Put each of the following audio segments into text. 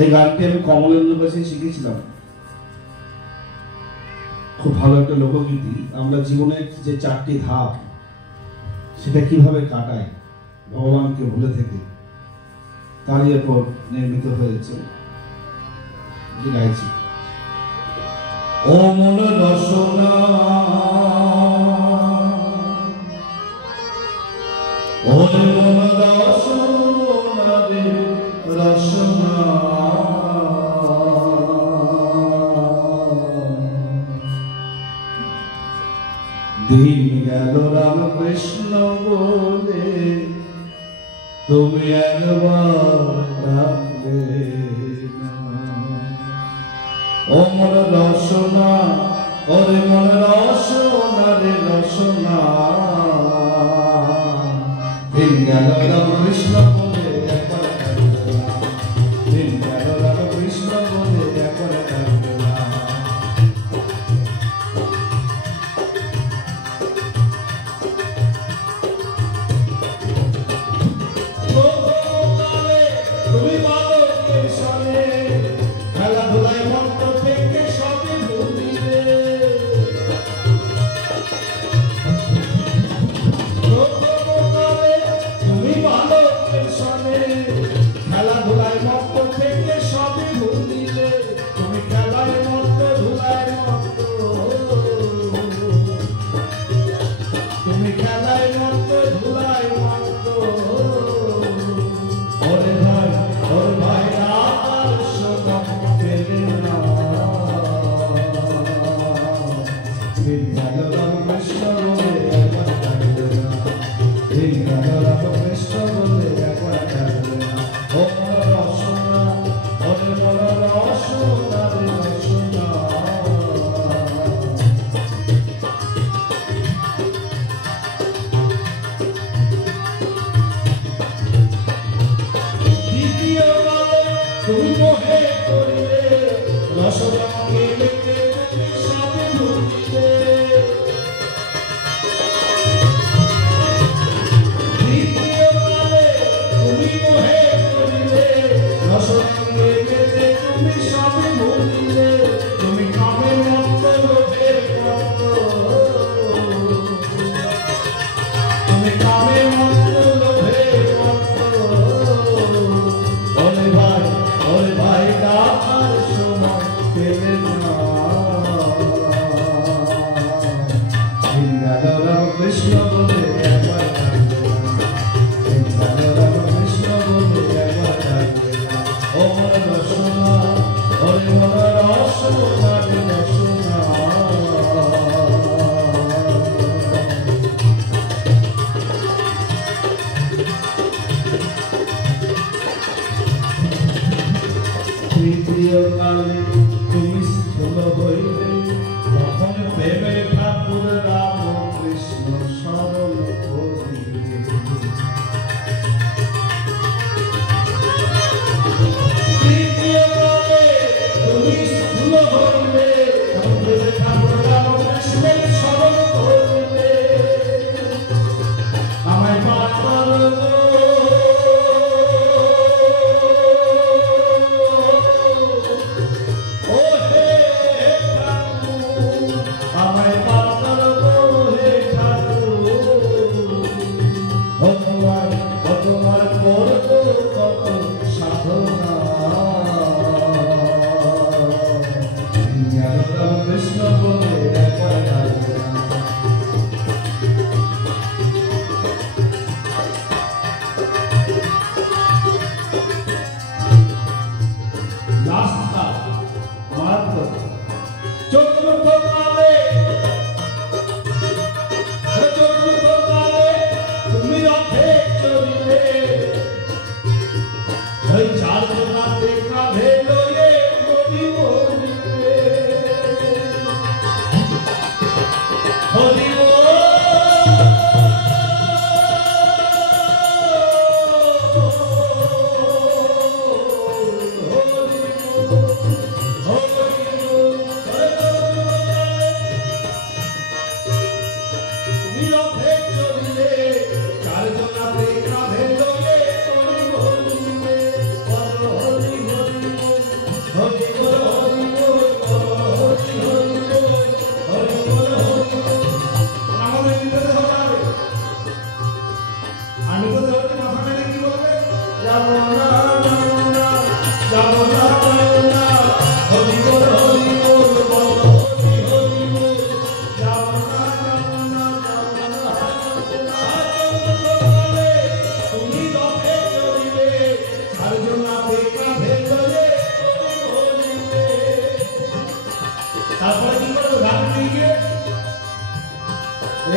এই গানটি আমি কমলেন্দ্র কাছে শিখেছিলাম। খুব ভালো একটা লোকগীতি। আমরা জীবনের যে 4টি ধাপ সেটা কিভাবে কাটাই ভগবানকে ভুলে থেকে, তারই উপর নির্মিত হয়েছে। গাইছি ও মন রসনা, ও মন রসনা রে রসনা, দিন গেল রাম কৃষ্ণ বলে তুমি একবার ডাকলে না। ও মন রসনা, ওরে মন রসনা রে রসনা, দিন গেল রাম কৃষ্ণ বলে একবার ডাকলে না, দিন গেল রাম কৃষ্ণ বলে একবার ডাকলে না।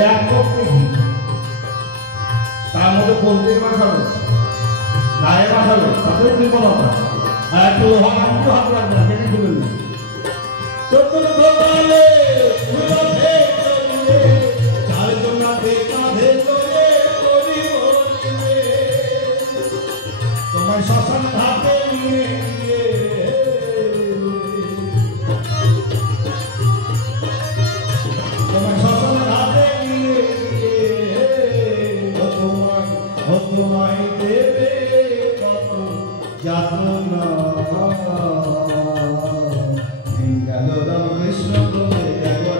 এক লক্ষ তার মধ্যে বলতে বসাবে গায়ে বসাবে তাতে কৃপণতা আর একটু হাত রাখবে না কেটে দেবেন না চতুর দোকানে তোমায় শ্মশান ঘাটে নিয়ে তোমায় শ্মশান ঘাটে নিয়ে তোমায় দেবে কত যাতনা গেল রাম কৃষ্ণ বলে একবার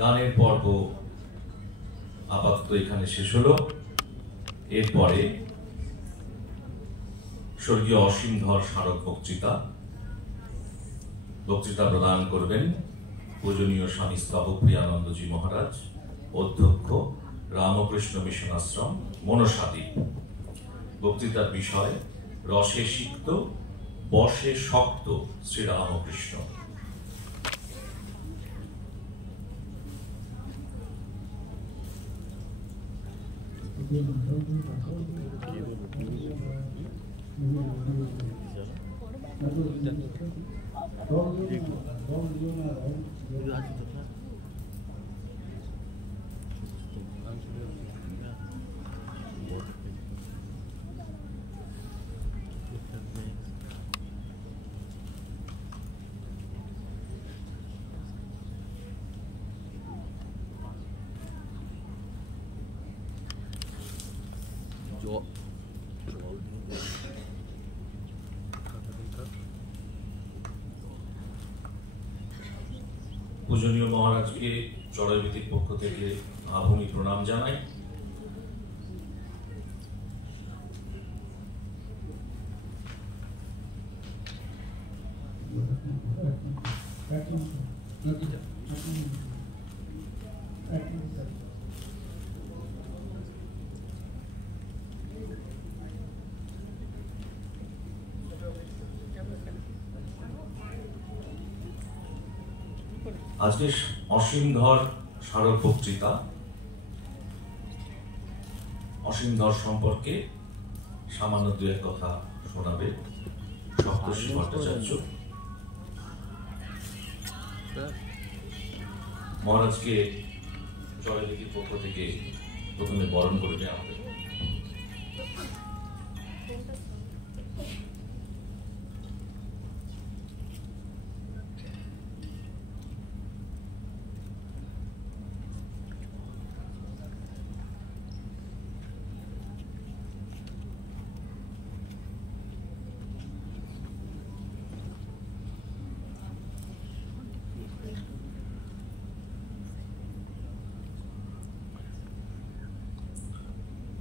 গানের পর্ব আপাতত এখানে শেষ হলো। এরপরে স্বর্গীয় অসীম ধর স্মারক বক্তৃতা প্রদান করবেন পূজনীয় স্বামী স্তবক প্রিয়ানন্দজি মহারাজ, অধ্যক্ষ, রামকৃষ্ণ মিশন আশ্রম, মনসাদ্বীপ। বক্তৃতার বিষয় রসে সিক্ত বসে শক্ত শ্রীরামকৃষ্ণ। পূজনীয় মহারাজকে চড়াইবেদির পক্ষ থেকে আভূমি প্রণাম জানাই। আজকে অসীম ধর স্মারক বক্তৃতা। অসীম ধর সম্পর্কে সামান্য দু এক কথা শোনাবে সপ্তর্ষি ভট্টাচার্য। মহারাজকে চড়াইবেদির পক্ষ থেকে প্রথমে বরণ করে নেওয়া হবে।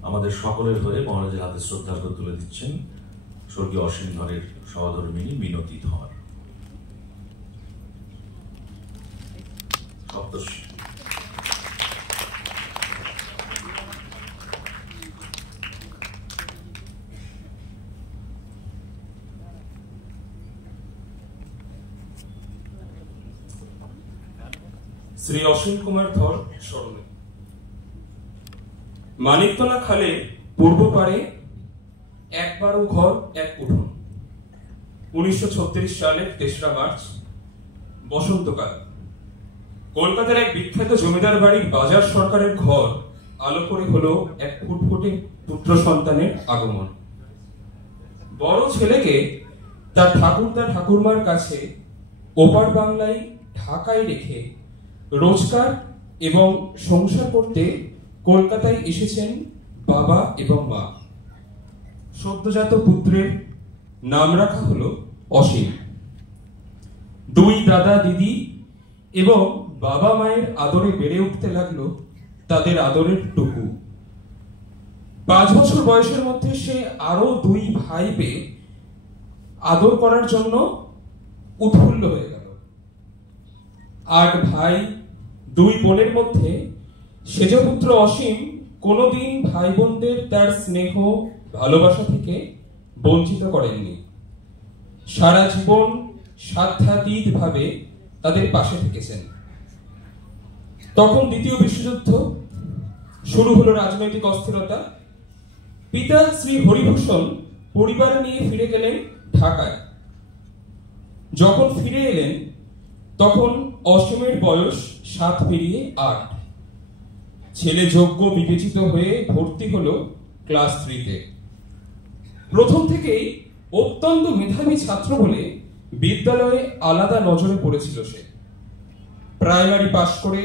আমাদের সকলের হয়ে মহারাজের হাতে শ্রদ্ধার্ঘ্য তুলে দিচ্ছেন স্বর্গীয় অসীম ধরের সহধর্মিণী মিনতি ধর। সপ্তর্ষি। শ্রী অসীম কুমার ধর স্মরণে। মানিকতলা খালে পূর্ব পারে একবারও ঘর এক উঠোন। 1936 সালের 3রা মার্চ, বসন্তকাল। কলকাতার এক বিখ্যাত জমিদার বাড়ির বাজার সরকারের ঘর আলো করে হলো এক ফুটফুটে পুত্র সন্তানের আগমন। বড় ছেলেকে তার ঠাকুরদা ঠাকুরমার কাছে ওপার বাংলায় ঢাকায় রেখে রোজগার এবং সংসার করতে কলকাতায় এসেছেন বাবা এবং মা। সদ্যজাত পুত্রের নাম রাখা হলো অসীম। 2 দাদা দিদি এবং বাবা মায়ের আদরে বেড়ে উঠতে লাগলো তাদের আদরের টুকু। 5 বছর বয়সের মধ্যে সে আরো 2 ভাই পেয়ে আদর করার জন্য উৎফুল্ল হয়ে গেল। 8 ভাই 2 বোনের মধ্যে সেজপুত্র অসীম কোনোদিন ভাই বোনদের তার স্নেহ ভালোবাসা থেকে বঞ্চিত করেননি। সারা জীবন সাধ্যাতীত ভাবে তাদের পাশে থেকেছেন। তখন দ্বিতীয় বিশ্বযুদ্ধ শুরু হলো, রাজনৈতিক অস্থিরতা। পিতা শ্রী হরিভূষণ পরিবার নিয়ে ফিরে গেলেন ঢাকায়। যখন ফিরে এলেন তখন অসীমের বয়স 7 পেরিয়ে 8। ছেলে যোগ্য বিবেচিত হয়ে ভর্তি হলো ক্লাস 3-তে। প্রথম থেকেই অত্যন্ত মেধাবী ছাত্র বলে বিদ্যালয়ে আলাদা নজরে পড়েছিল সে। প্রাইমারি পাশ করে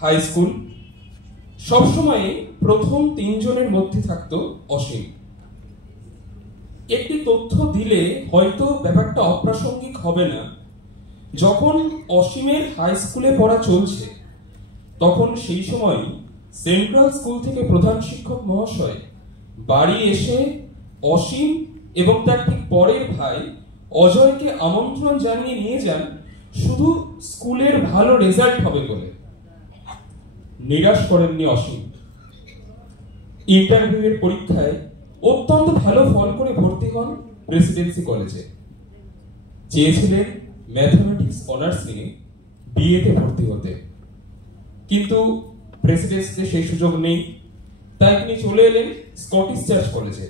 হাই স্কুল, সবসময় প্রথম 3 জনের মধ্যে থাকতো অসীম। একটি তথ্য দিলে হয়তো ব্যাপারটা অপ্রাসঙ্গিক হবে না। যখন অসীমের হাই স্কুলে পড়া চলছে তখন সেই সময় সেন্ট্রাল স্কুল থেকে প্রধান শিক্ষক মহাশয় বাড়ি এসে অসীম এবং তার ঠিক পরের ভাই অজয়কে আমন্ত্রণ জানিয়ে নিয়ে যান শুধু স্কুলের ভালো রেজাল্ট হবে বলে। নিরাশ করেননি অসীম। ইন্টারভিউয়ের পরীক্ষায় অত্যন্ত ভালো ফল করে ভর্তি হন প্রেসিডেন্সি কলেজে। চেয়েছিলেন ম্যাথমেটিক্স অনার্স নিয়ে বিএতে ভর্তি হতে, কিন্তু প্রেসিডেন্সিতে সেই সুযোগ নেই। তাই তিনি চলে এলেন স্কটিশ চার্চ কলেজে।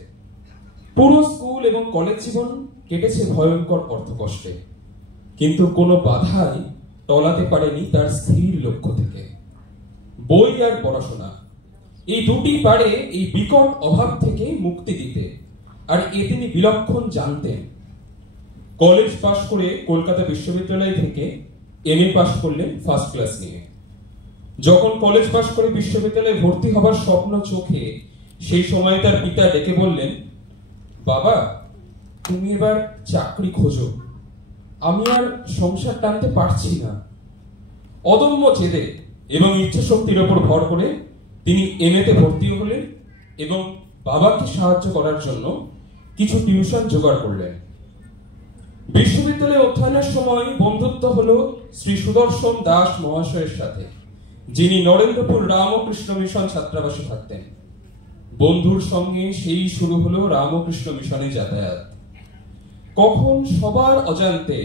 পুরো স্কুল এবং কলেজ জীবন কেটেছে ভয়ঙ্কর অর্থকষ্টে, কিন্তু কোনো বাধাই টলাতে পারেনি তার স্থির লক্ষ্য থেকে। বই আর পড়াশোনা, এই দুটি পারে এই বিকট অভাব থেকে মুক্তি দিতে, আর এ তিনি বিলক্ষণ জানতেন। কলেজ পাশ করে কলকাতা বিশ্ববিদ্যালয় থেকে এমএ পাশ করলেন ফার্স্ট ক্লাস নিয়ে। যখন কলেজ পাশ করে বিশ্ববিদ্যালয়ে ভর্তি হবার স্বপ্ন চোখে, সেই সময় তার পিতা ডেকে বললেন, বাবা তুমি এবার চাকরি খোঁজো, আমি আর সংসার টানতে পারছি না। অদম্য জেদে এবং ইচ্ছা শক্তির উপর ভর করে তিনি এমএতে ভর্তি হলেন এবং বাবাকে সাহায্য করার জন্য কিছু টিউশন জোগাড় করলেন। বিশ্ববিদ্যালয়ে অধ্যয়নের সময় বন্ধুত্ব হলো শ্রী সুদর্শন দাস মহাশয়ের সাথে, যিনি নরেন্দ্রপুর রামকৃষ্ণ মিশন ছাত্রাবাসে থাকতেন। বন্ধুর সঙ্গে সেই শুরু হলো রামকৃষ্ণ মিশনে যাতায়াত। কখন সবার অজান্তে,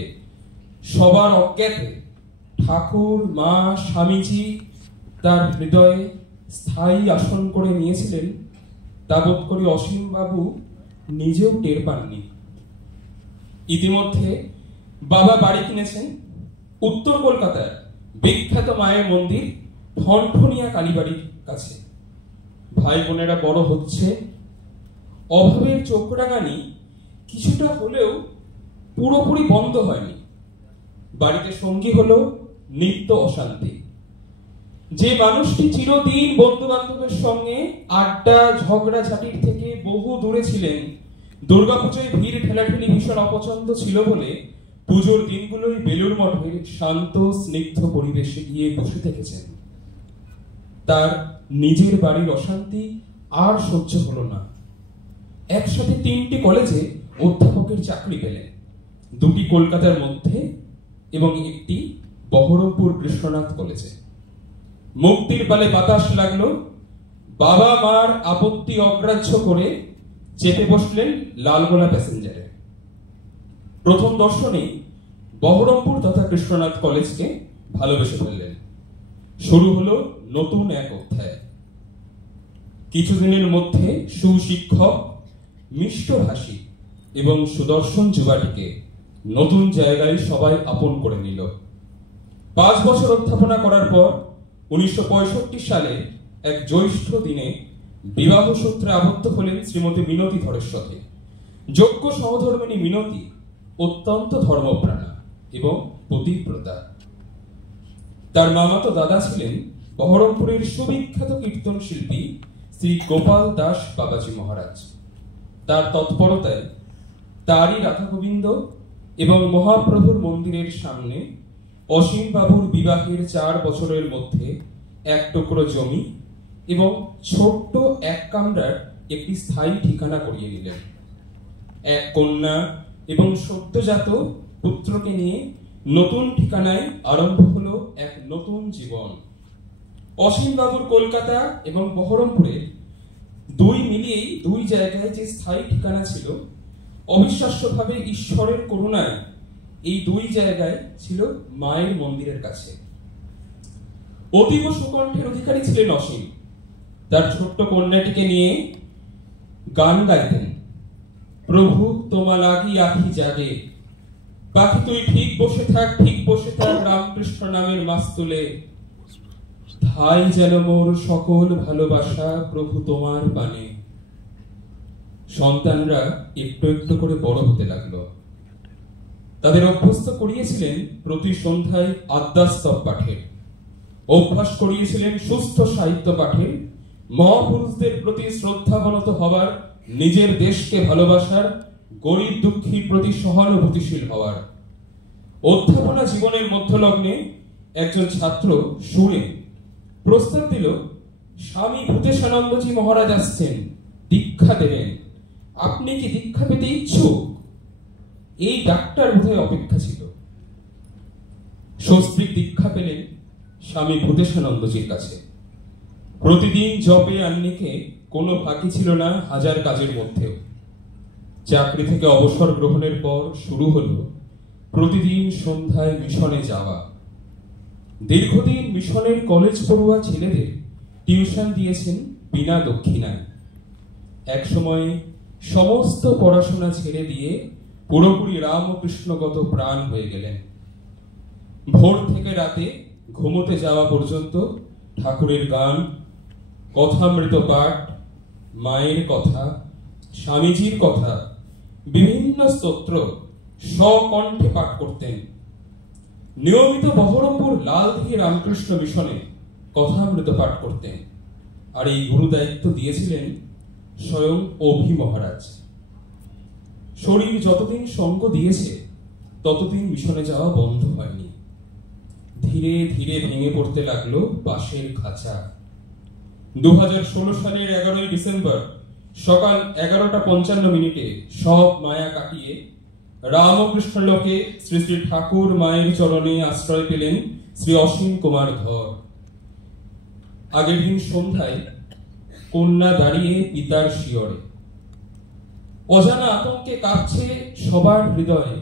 সবার অজ্ঞাতে ঠাকুর, মা, স্বামীজি তার হৃদয়ে স্থায়ী আসন করে নিয়েছিলেন তা বোধ করি অসীম বাবু নিজেও টের পাননি। ইতিমধ্যে বাবা বাড়ি কিনেছেন উত্তর কলকাতার বিখ্যাত মায়ের মন্দির ঠনঠনিয়া কালীবাড়ির কাছে। ভাই বোনেরা বড় হচ্ছে, অভাবের চোখরাঙানি কিছুটা হলেও পুরোপুরি বন্ধ হয়নি। বাড়িতে সঙ্গী হলো নিত্য অশান্তি। যে মানুষটি চিরদিন বন্ধু বান্ধবের সঙ্গে আড্ডা ঝগড়াঝাটির থেকে বহু দূরে ছিলেন, দুর্গাপুজোয় ভিড় ঠেলাঠেলি ভীষণ অপছন্দ ছিল বলে পুজোর দিনগুলোই বেলুড় মঠের শান্ত স্নিগ্ধ পরিবেশে গিয়ে বসে থেকেছেন, তার নিজের বাড়ির অশান্তি আর সহ্য হলো না। একসাথে 3টি কলেজে অধ্যাপকের চাকরি পেলেন, 2টি কলকাতার মধ্যে এবং একটি বহরমপুর কৃষ্ণনাথ কলেজে। মুক্তির পালে বাতাস লাগলো। বাবা মার আপত্তি অগ্রাহ্য করে চেপে বসলেন লালগোলা প্যাসেঞ্জারে। প্রথম দর্শনেই বহরমপুর তথা কৃষ্ণনাথ কলেজকে ভালোবেসে ফেললেন। শুরু হলো নতুন এক অধ্যায়। কিছুদিনের মধ্যে সুশিক্ষক, মিষ্টভাষী এবং সুদর্শন যুবাটিকে নতুন জায়গায় সবাই আপন করে নিল। 5 বছর অধ্যাপনা করার পর 1965 সালে এক জ্যৈষ্ঠ দিনে বিবাহ সূত্রে আবদ্ধ হলেন শ্রীমতী মিনতি ধরের সাথে। যোগ্য সহধর্মিণী মিনতি অত্যন্ত ধর্মপ্রাণা এবং পতিব্রতা। তার মামাতো দাদা ছিলেন বহরমপুরের সুবিখ্যাত কীর্তন শিল্পী শ্রী গোপাল দাস বাবাজি মহারাজ। তার তৎপরতায় তারই রাধা গোবিন্দ এবং মহাপ্রভুর মন্দিরের সামনে অসীম বাবুর বিবাহের 4 বছরের মধ্যে এক টুকরো জমি এবং ছোট্ট এক কামরার একটি স্থায়ী ঠিকানা করিয়ে নিলেন। এক কন্যা এবং সদ্যজাত পুত্রকে নিয়ে নতুন ঠিকানায় আরম্ভ হলো এক নতুন জীবন। অসীম বাবুর কলকাতা এবং বহরমপুরে মিলিয়েই 2 জায়গায় যে স্থায়ী ঠিকানা ছিল, অবিশ্বাস্যভাবে ঈশ্বরের করুণায় এই 2 জায়গায় ছিল মায়ের মন্দিরের কাছে। অতীব সুকণ্ঠের অধিকারী ছিলেন অসীম। তার ছোট্ট কন্যাটিকে নিয়ে গান গাইতেন। প্রভু তোমা লাগি আখি জাগে, বাকি তুই ঠিক বসে থাক, ঠিক বসে থাক, রামকৃষ্ণ নামের মাস্তুলে, ধাই যেন মোর সকল ভালোবাসা প্রভু তোমার পানে। সন্তানরা একটু একটু করে বড় হতে লাগলো। তাদের অভ্যস্ত করিয়েছিলেন প্রতি সন্ধ্যায় আদ্যাস্তব পাঠের, অভ্যাস করিয়েছিলেন সুস্থ সাহিত্য পাঠের, মহাপুরুষদের প্রতি শ্রদ্ধাবনত হওয়ার, নিজের দেশকে ভালোবাসার, গরিব দুঃখীর প্রতি সহানুভূতিশীল হওয়ার। অধ্যাপনা জীবনের মধ্যলগ্নে একজন ছাত্র শুনে প্রস্তাব দিল, স্বামী ভূতেশানন্দজি মহারাজ আসছেন, দীক্ষা দেবেন, আপনি কি দীক্ষা পেতে ইচ্ছুক? এই ডাক্তার বোধহয় অপেক্ষা ছিল। সস্ত্রীক দীক্ষা পেলেন স্বামী ভূতেশানন্দজির কাছে। প্রতিদিন জপে আন্নিকে কোনো ফাঁকি ছিল না হাজার কাজের মধ্যেও। চাকরি থেকে অবসর গ্রহণের পর শুরু হলো প্রতিদিন সন্ধ্যায় মিশনে যাওয়া। দীর্ঘদিন মিশনের কলেজ পড়ুয়া ছেলেদের টিউশন দিয়েছেন বিনা দক্ষিণায়। এক সময় সমস্ত পড়াশোনা ছেড়ে দিয়ে পুরোপুরি রামকৃষ্ণগত প্রাণ হয়ে গেলেন। ভোর থেকে রাতে ঘুমোতে যাওয়া পর্যন্ত ঠাকুরের গান, কথামৃত পাঠ, মায়ের কথা, স্বামীজির কথা, বিভিন্ন স্তোত্র স্বকণ্ঠে পাঠ করতেন। নিয়মিত বহরমপুর লালদিঘি রামকৃষ্ণ মিশনে কথামৃত পাঠ করতেন। আর এই গুরু দায়িত্ব দিয়েছিলেন স্বয়ং অভি মহারাজ। শরীর যতদিন সঙ্গ দিয়েছে ততদিন মিশনে যাওয়া বন্ধ হয়নি। ধীরে ধীরে ভেঙে পড়তে লাগলো বাঁশের খাঁচা। 2016 সালের 11ই ডিসেম্বর সকাল 11:55 সব মায়া কাটিয়ে রামকৃষ্ণ লোকে শ্রী শ্রী ঠাকুর মায়ের চরণে আশ্রয় পেলেন শ্রী অসীম কুমার ধর। আগের দিন সন্ধ্যায় কন্যা দাঁড়িয়ে পিতার শিয়রে। অজানা আতঙ্কে কাঁপছে সবার হৃদয়ে।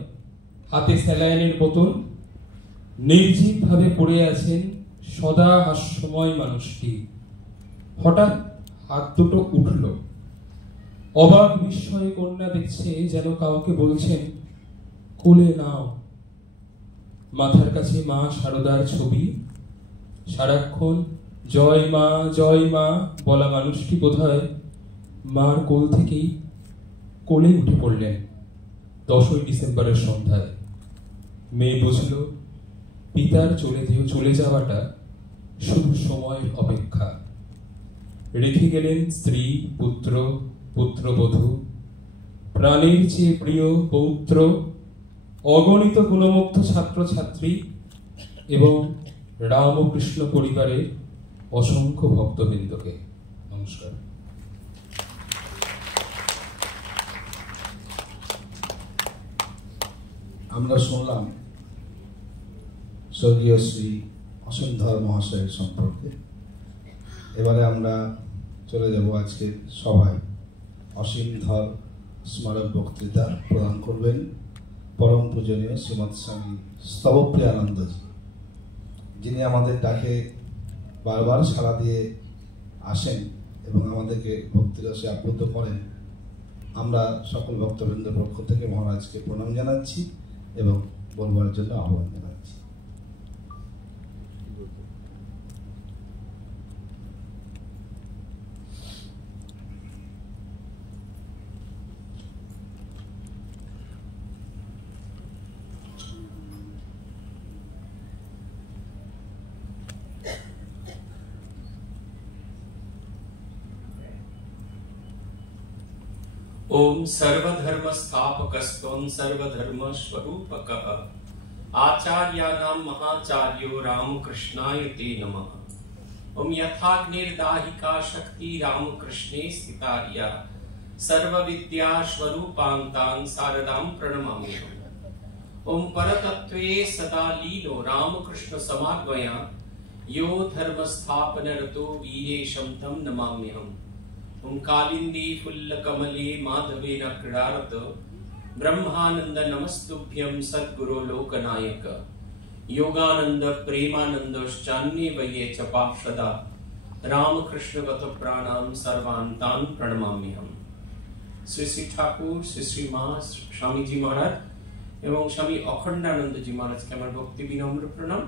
হাতে স্যালাইনের বোতল, নির্জীব ভাবে পড়ে আছেন সদা হাস্যময় মানুষটি। হঠাৎ হাত দুটো উঠল। অবাক বিস্ময়ে কন্যা দেখছে যেন কাউকে বলছেন, কোলে নাও। মাথার কাছে মা শারদার ছবি। সারাক্ষণ জয় মা বলা মানুষটি বোধহয় মার কোল থেকেই কোলে উঠে পড়লেন 10ই ডিসেম্বরের সন্ধ্যায়। মেয়ে বুঝল পিতার চলে যাওয়াটা শুধু সময়ের অপেক্ষা। রেখে গেলেন স্ত্রী, পুত্র, পুত্রবধূ, প্রাণের চেয়ে প্রিয় পৌত্র, অগণিত গুণমুগ্ধ ছাত্রছাত্রী এবং রামকৃষ্ণ পরিবারের অসংখ্য ভক্তবৃন্দকে নমস্কার। আমরা শুনলাম স্বর্গীয় শ্রী অসীম ধর মহাশয়ের সম্পর্কে। এবারে আমরা চলে যাব আজকের সভায়। অসীম ধর স্মারক বক্তৃতা প্রদান করবেন পরম পূজনীয় শ্রীমৎ স্বামী স্তবপ্রিয়ানন্দজি, যিনি আমাদের ডাকে বারবার সাড়া দিয়ে আসেন এবং আমাদেরকে ভক্তিরসে আপ্লুত করেন। আমরা সকল ভক্তবৃন্দের পক্ষ থেকে মহারাজকে প্রণাম জানাচ্ছি এবং বলবার জন্য আহ্বান জানাচ্ছি। ओम सर्वधर्म स्थापकस्त्वं सर्वधर्म स्वरूपकः आचार्याणां महाचार्यो रामकृष्णाय ते नमः। ओम यथाग्निर्दाहिका शक्ति रामकृष्णे स्थितार्या सर्वविद्या स्वरूपान्तां शारदां प्रणमाम्यहम्। ओम परतत्त्वे सदा लीनो रामकृष्ण समागमया यो धर्म स्थापनरतो वीरेशं तं नमाम्यहम्। ओम कालिंदी फुल्ल कमले माधवेन क्रीडारत ब्रह्मानंद नमस्तुभ्यं सद्गुरो लोकनायक योगानंद प्रेमानंदश्चान्ये वये च पार्षदा रामकृष्णगत प्राणां सर्वान् तान् प्रणमाम्यहम्। श्री श्री ठाकुर श्री श्री मां स्वामी जी महाराज एवं स्वामी अखंडानंद जी महाराज के আমার ভক্তি বিনম্র প্রণাম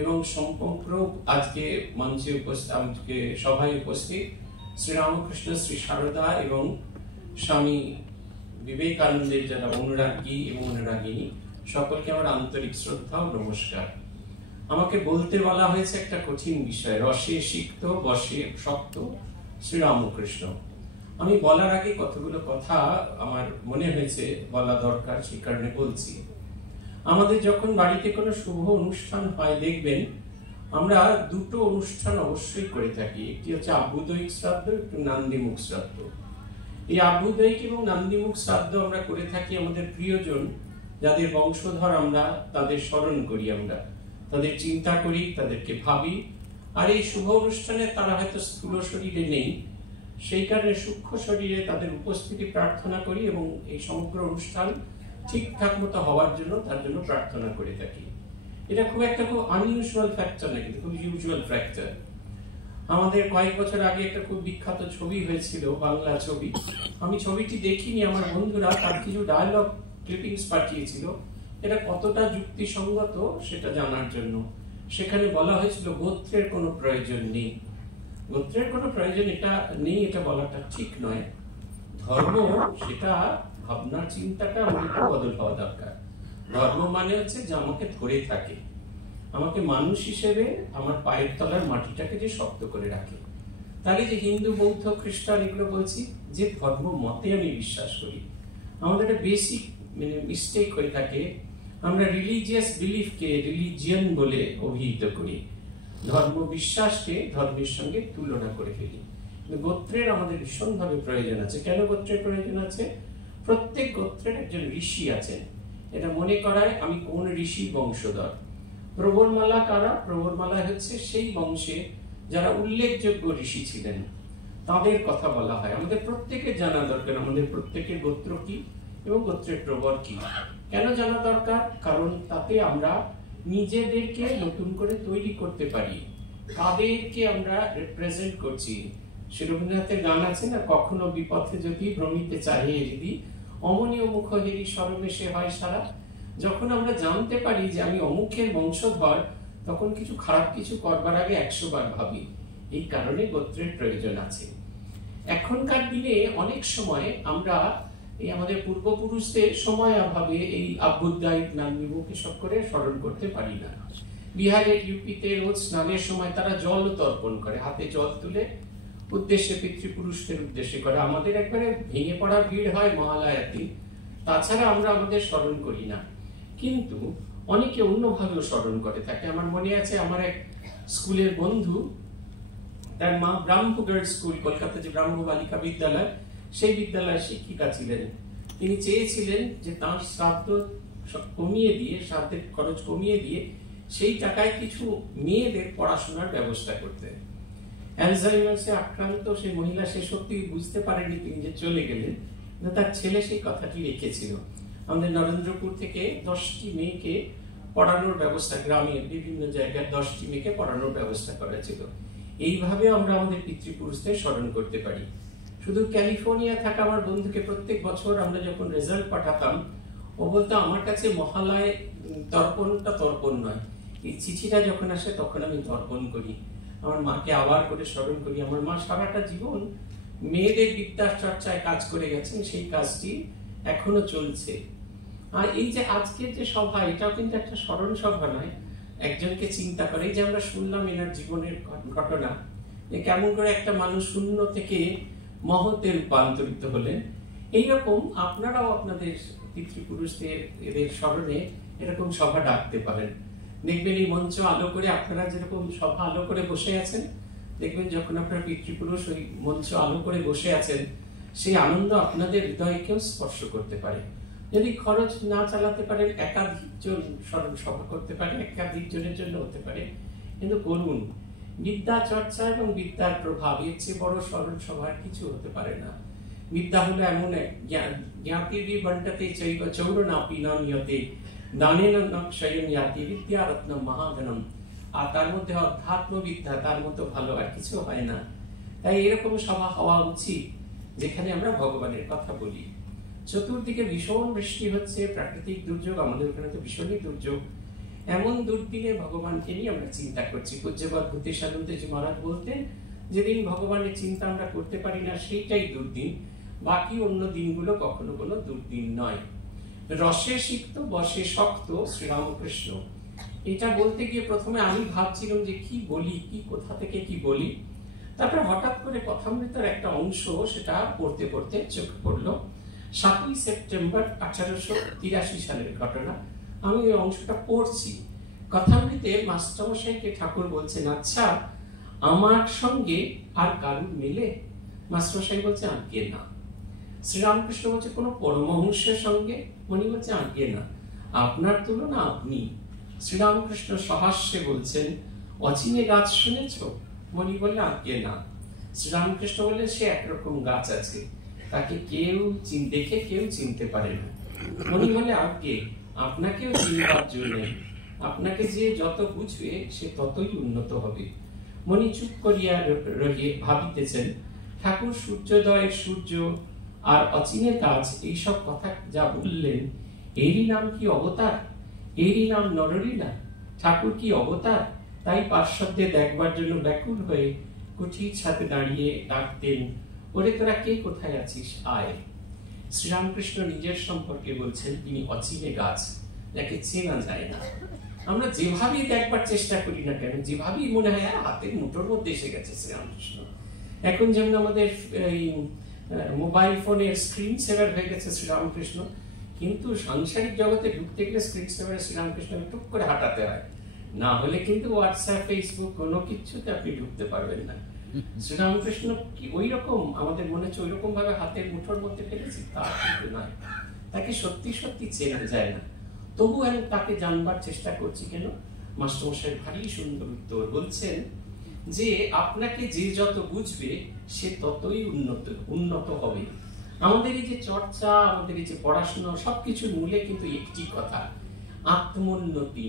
এবং সম্পূর্ণ আজকে মঞ্চে উপস্থিত আজকে সভায় উপস্থিত শ্রী রামকৃষ্ণ শ্রী শারদা এবং স্বামী বিবেকানন্দের যারা অনুরাগী এবং অনুরাগিনী সকলকে আমার আন্তরিক শ্রদ্ধা ও নমস্কার। আমাকে বলতে বলা হয়েছে একটা কঠিন বিষয়, রসে সিক্ত বসে শক্ত শ্রী রামকৃষ্ণ। আমি বলার আগে কতগুলো কথা আমার মনে হয়েছে বলা দরকার, সেই কারণে বলছি। আমাদের যখন বাড়িতে কোনো শুভ অনুষ্ঠান হয় দেখবেন আমরা দুটো অনুষ্ঠান অবশ্যই করে থাকি, একটি হচ্ছে আভ্যুদয়িক শ্রাদ্ধ, একটি নান্দিমুখ শ্রাদ্ধ। এই আভ্যুদয়িক এবং নান্দিমুখ শ্রাদ্ধ আমরা করে থাকি আমাদের প্রিয়জন যাদের বংশধর আমরা তাদের স্মরণ করি, আমরা তাদের চিন্তা করি, তাদেরকে ভাবি। আর এই শুভ অনুষ্ঠানে তারা হয়তো স্থূল শরীরে নেই, সেই কারণে সূক্ষ্ম শরীরে তাদের উপস্থিতি প্রার্থনা করি এবং এই সমগ্র অনুষ্ঠান ঠিকঠাক মতো হওয়ার জন্য তার জন্য প্রার্থনা করে থাকি। এটা খুব একটা খুব আনইউজুয়াল ফ্যাক্টর না, কিন্তু খুব ইউজুয়াল ফ্যাক্টর। আমাদের কয়েক বছর আগে একটা খুব বিখ্যাত ছবি হয়েছিল, বাংলা ছবি। আমি ছবিটি দেখিনি, আমার বন্ধুরা তার কিছু ডায়ালগ ক্লিপিংস পাঠিয়েছিল। এটা কতটা যুক্তিসঙ্গত সেটা জানার জন্য সেখানে বলা হয়েছিল গোত্রের কোনো প্রয়োজন নেই। গোত্রের কোনো প্রয়োজন এটা নেই, এটা বলাটা ঠিক নয়। ধর্ম সেটা ভাবনার চিন্তাটা আমাদের বদল হওয়া দরকার। ধর্ম মানে হচ্ছে যে আমাকে ধরে থাকে, আমাকে মানুষ হিসেবে আমার পায়ের তলার মাটিটাকে যে শক্ত করে রাখে। তাহলে যে হিন্দু বৌদ্ধ খ্রিস্টান এগুলো বলছি, যে ধর্ম মতে আমি বিশ্বাস করি, আমাদের একটা বেসিক মিস্টেক হয়ে থাকে। আমরা রিলিজিয়াস বিলিফকে রিলিজিয়ন বলে অভিহিত করি, ধর্ম বিশ্বাসকে ধর্মের সঙ্গে তুলনা করে ফেলি। গোত্রের আমাদের ভীষণভাবে প্রয়োজন আছে। কেন গোত্রের প্রয়োজন আছে? প্রত্যেক গোত্রের একজন ঋষি আছেন, এটা মনে করায় আমি কোন ঋষির বংশধর। প্রবরমালা কারা? প্রবরমালা হচ্ছে সেই বংশে যারা উল্লেখযোগ্য ঋষি ছিলেন, তাদের কথা বলা হয়। আমাদের প্রত্যেকের জানা দরকার আমাদের প্রত্যেকের গোত্র কি এবং গোত্রের প্রবর কি। কেন জানা দরকার? কারণ তাতে আমরা নিজেদেরকে নতুন করে তৈরি করতে পারি, তাদেরকে আমরা রিপ্রেজেন্ট করছি। শ্রী রবীন্দ্রনাথের গান আছে না, কখনো বিপথে যদি ভ্রমিতে চাহিয়ে যদি অমনীয় মুখ হেরি সরবেশে হয় সারা। যখন আমরা জানতে পারি যে আমি অমুকের বংশধর, তখন কিছু খারাপ কিছু করবার আগে 100 বার ভাবি। এই কারণে গোত্রের প্রয়োজন আছে। এখনকার দিনে অনেক সময় আমরা এই আমাদের পূর্বপুরুষদের সময় অভাবে এই আভ্যুদয়িক নান্দিমুখ এসব করে স্মরণ করতে পারি না। বিহারের ইউপিতে রোজ স্নানের সময় তারা জল তর্পণ করে, হাতে জল তুলে উদ্দেশ্যে পিতৃপুরুষদের উদ্দেশ্যে করে। আমাদের একবারে ভেঙে পড়া ভিড় হয় মহালয়াতে, তাছাড়া আমরা আমাদের স্মরণ করি না। কিন্তু অনেকে অন্যভাবেও স্মরণ করে থাকে। আমার মনে আছে আমার এক স্কুলের বন্ধু, তার মা ব্রাহ্ম গার্লস স্কুল, কলকাতা যে ব্রাহ্ম বালিকা বিদ্যালয়, সেই বিদ্যালয়ের শিক্ষিকা ছিলেন। তিনি চেয়েছিলেন যে তাঁর শ্রাদ্ধ কমিয়ে দিয়ে, শ্রাদ্ধের খরচ কমিয়ে দিয়ে সেই টাকায় কিছু মেয়েদের পড়াশোনার ব্যবস্থা করতে। অ্যালজাইমার্সে আক্রান্ত সেই মহিলা সে সত্যি বুঝতে পারেনি তিনি যে চলে গেলেন, তার ছেলে সেই কথাটি রেখেছিল। আমাদের নরেন্দ্রপুর থেকে 10টি মেয়েকে পড়ানোর ব্যবস্থা, গ্রামের বিভিন্ন জায়গায় 10টি মেয়েকে পড়ানোর ব্যবস্থা করা ছিল। এইভাবে আমরা আমাদের পিতৃপুরুষদের স্মরণ করতে পারি। শুধু ক্যালিফোর্নিয়া থাকা আমার বন্ধুকে প্রত্যেক বছর আমরা যখন রেজাল্ট পাঠাতাম, ও বলতো আমার কাছে মহালয় তর্পণটা তর্পণ নয়, এই চিঠিটা যখন আসে তখন আমি তর্পণ করি, আমার মাকে আবার করে স্মরণ করি। আমার মা সারাটা জীবন মেয়েদের বিদ্যা চর্চায় কাজ করে গেছেন, সেই কাজটি এখনো চলছে। আর এই যে আজকের যে সভা, এটাও কিন্তু একটা স্মরণ সভা নয়, একজনকে চিন্তা করে। এই যে আমরা শুনলাম এনার জীবনের ঘটনা, যে কেমন করে একটা মানুষ শূন্য থেকে মহতে রূপান্তরিত হলেন। এইরকম আপনারাও আপনাদের পিতৃপুরুষদের এদের স্মরণে এরকম সভা ডাকতে পারেন। দেখবেন এই মঞ্চ আলো করে, আপনারা যেরকম সভা আলো করে বসে আছেন, দেখবেন যখন আপনার পিতৃপুরুষ ওই মঞ্চ আলো করে বসে আছেন, সেই আনন্দ আপনাদের হৃদয়কেও স্পর্শ করতে পারে। যদি খরচ না চালাতে পারেন, একাধিক জন স্মরণ সভা করতে পারেন, একাধিক জনের জন্য হতে পারে, কিন্তু করুন। বিদ্যা চর্চা এবং বিদ্যার প্রভাব, এর চেয়ে বড় স্মরণ সভার কিছু হতে পারে না। বিদ্যা হলো এমন এক জ্ঞাতি বন্টতে চৈব চৌরনাপি না নিয়তে দানেন নক্ষয়ন জ্ঞাতি বিদ্যা রত্ন মহাধনম। আর তার মধ্যে অধ্যাত্ম বিদ্যা, তার মতো ভালো আর কিছু হয় না। তাই এরকম সভা হওয়া উচিত যেখানে আমরা ভগবানের কথা বলি। চতুর্দিকে ভীষণ বৃষ্টি হচ্ছে, প্রাকৃতিক দুর্যোগ, আমাদের ওখানে তো ভীষণই দুর্যোগ। এমন দুর্দিনে ভগবানকে নিয়ে আমরা চিন্তা করছি। পূজ্যপাদ ভূতেশানন্দজি মহারাজ বলতেন, যেদিন ভগবানের চিন্তা আমরা করতে পারি না সেইটাই দুর্দিন, বাকি অন্য দিনগুলো কখনো কোনো দুর্দিন নয়। রসে সিক্ত বসে শক্ত শ্রীরামকৃষ্ণ, এটা বলতে গিয়ে প্রথমে আমি ভাবছিলাম যে কি বলি, কি কোথা থেকে কি বলি। তারপর হঠাৎ করে কথামৃতের একটা অংশ, সেটা পড়তে পড়তে চোখে পড়লো। 7ই সেপ্টেম্বর 1883 সালের ঘটনা। আমি ওই অংশটা পড়ছি। কথামৃতে মাস্টারমশাইকে ঠাকুর বলছেন, আচ্ছা আমার সঙ্গে আর কারুর মিলে? মাস্টারমশাই বলছে আজ্ঞে না। শ্রীরামকৃষ্ণ বলছে কোন পরমহংসের সঙ্গে? উনি বলছে আজ্ঞে না, আপনার তুলনা আপনি। শ্রীরামকৃষ্ণ সহাস্যে বলছেন, অচিনে গাছ শুনেছ? মনি বললে আজ্ঞে না। শ্রীরামকৃষ্ণ বললে সে একরকম গাছ আছে, তাকে কেউ দেখে কেউ চিনতে পারে না। মনি বলে আজ্ঞে, আপনাকেও চিনবার জন্য, আপনাকে যে যত বুঝবে সে ততই উন্নত হবে। মনি চুপ করিয়া রহিয়ে ভাবিতেছেন, ঠাকুর সূর্যোদয়, সূর্য আর অচিনের গাছ, এইসব কথা যা বললেন, এরই নাম কি অবতার? এরই নাম নরলীলা? ঠাকুর কি অবতার? তাই পার্শ্বদের দেখবার জন্য ব্যাকুল হয়ে কুঠির ছাদে দাঁড়িয়ে ডাকতেন, ওরে তোরা কে কোথায় আছিস, আয়। শ্রীরামকৃষ্ণ নিজের সম্পর্কে বলছেন, তিনি অচিনে গাছ, যাকে চেনা যায় না। আমরা যেভাবেই দেখবার চেষ্টা করি না কেন, যেভাবেই মনে হয় হাতের মুঠোর মধ্যে এসে গেছে শ্রীরামকৃষ্ণ। এখন যেমন আমাদের এই মোবাইল ফোনের স্ক্রিন সেভার হয়ে গেছে শ্রীরামকৃষ্ণ, কিন্তু সাংসারিক জগতে ঢুকতে গেলে স্ক্রিন সেভারে শ্রীরামকৃষ্ণ টুক করে হাঁটাতে হয়, না হলে কিন্তু হোয়াটসঅ্যাপ, ফেসবুক কোনো কিছুতে আপনি ঢুকতে পারবেন না। শ্রীরামকৃষ্ণ কি ওই রকম আমাদের মনে হচ্ছে ওই রকম ভাবে হাতের মুঠোর মধ্যে ফেলেছি? তা কিন্তু নয়। তাকে সত্যি সত্যি চেনা যায় না, তবু আমি তাকে জানবার চেষ্টা করছি কেন? মাস্টারমশাই ভারী সুন্দর উত্তর বলছেন যে আপনাকে যে যত বুঝবে সে ততই উন্নত হবে। আমাদের এই যে চর্চা, আমাদের এই যে পড়াশোনা, সবকিছুর মূলে কিন্তু একটি কথা, আত্মোন্নতি,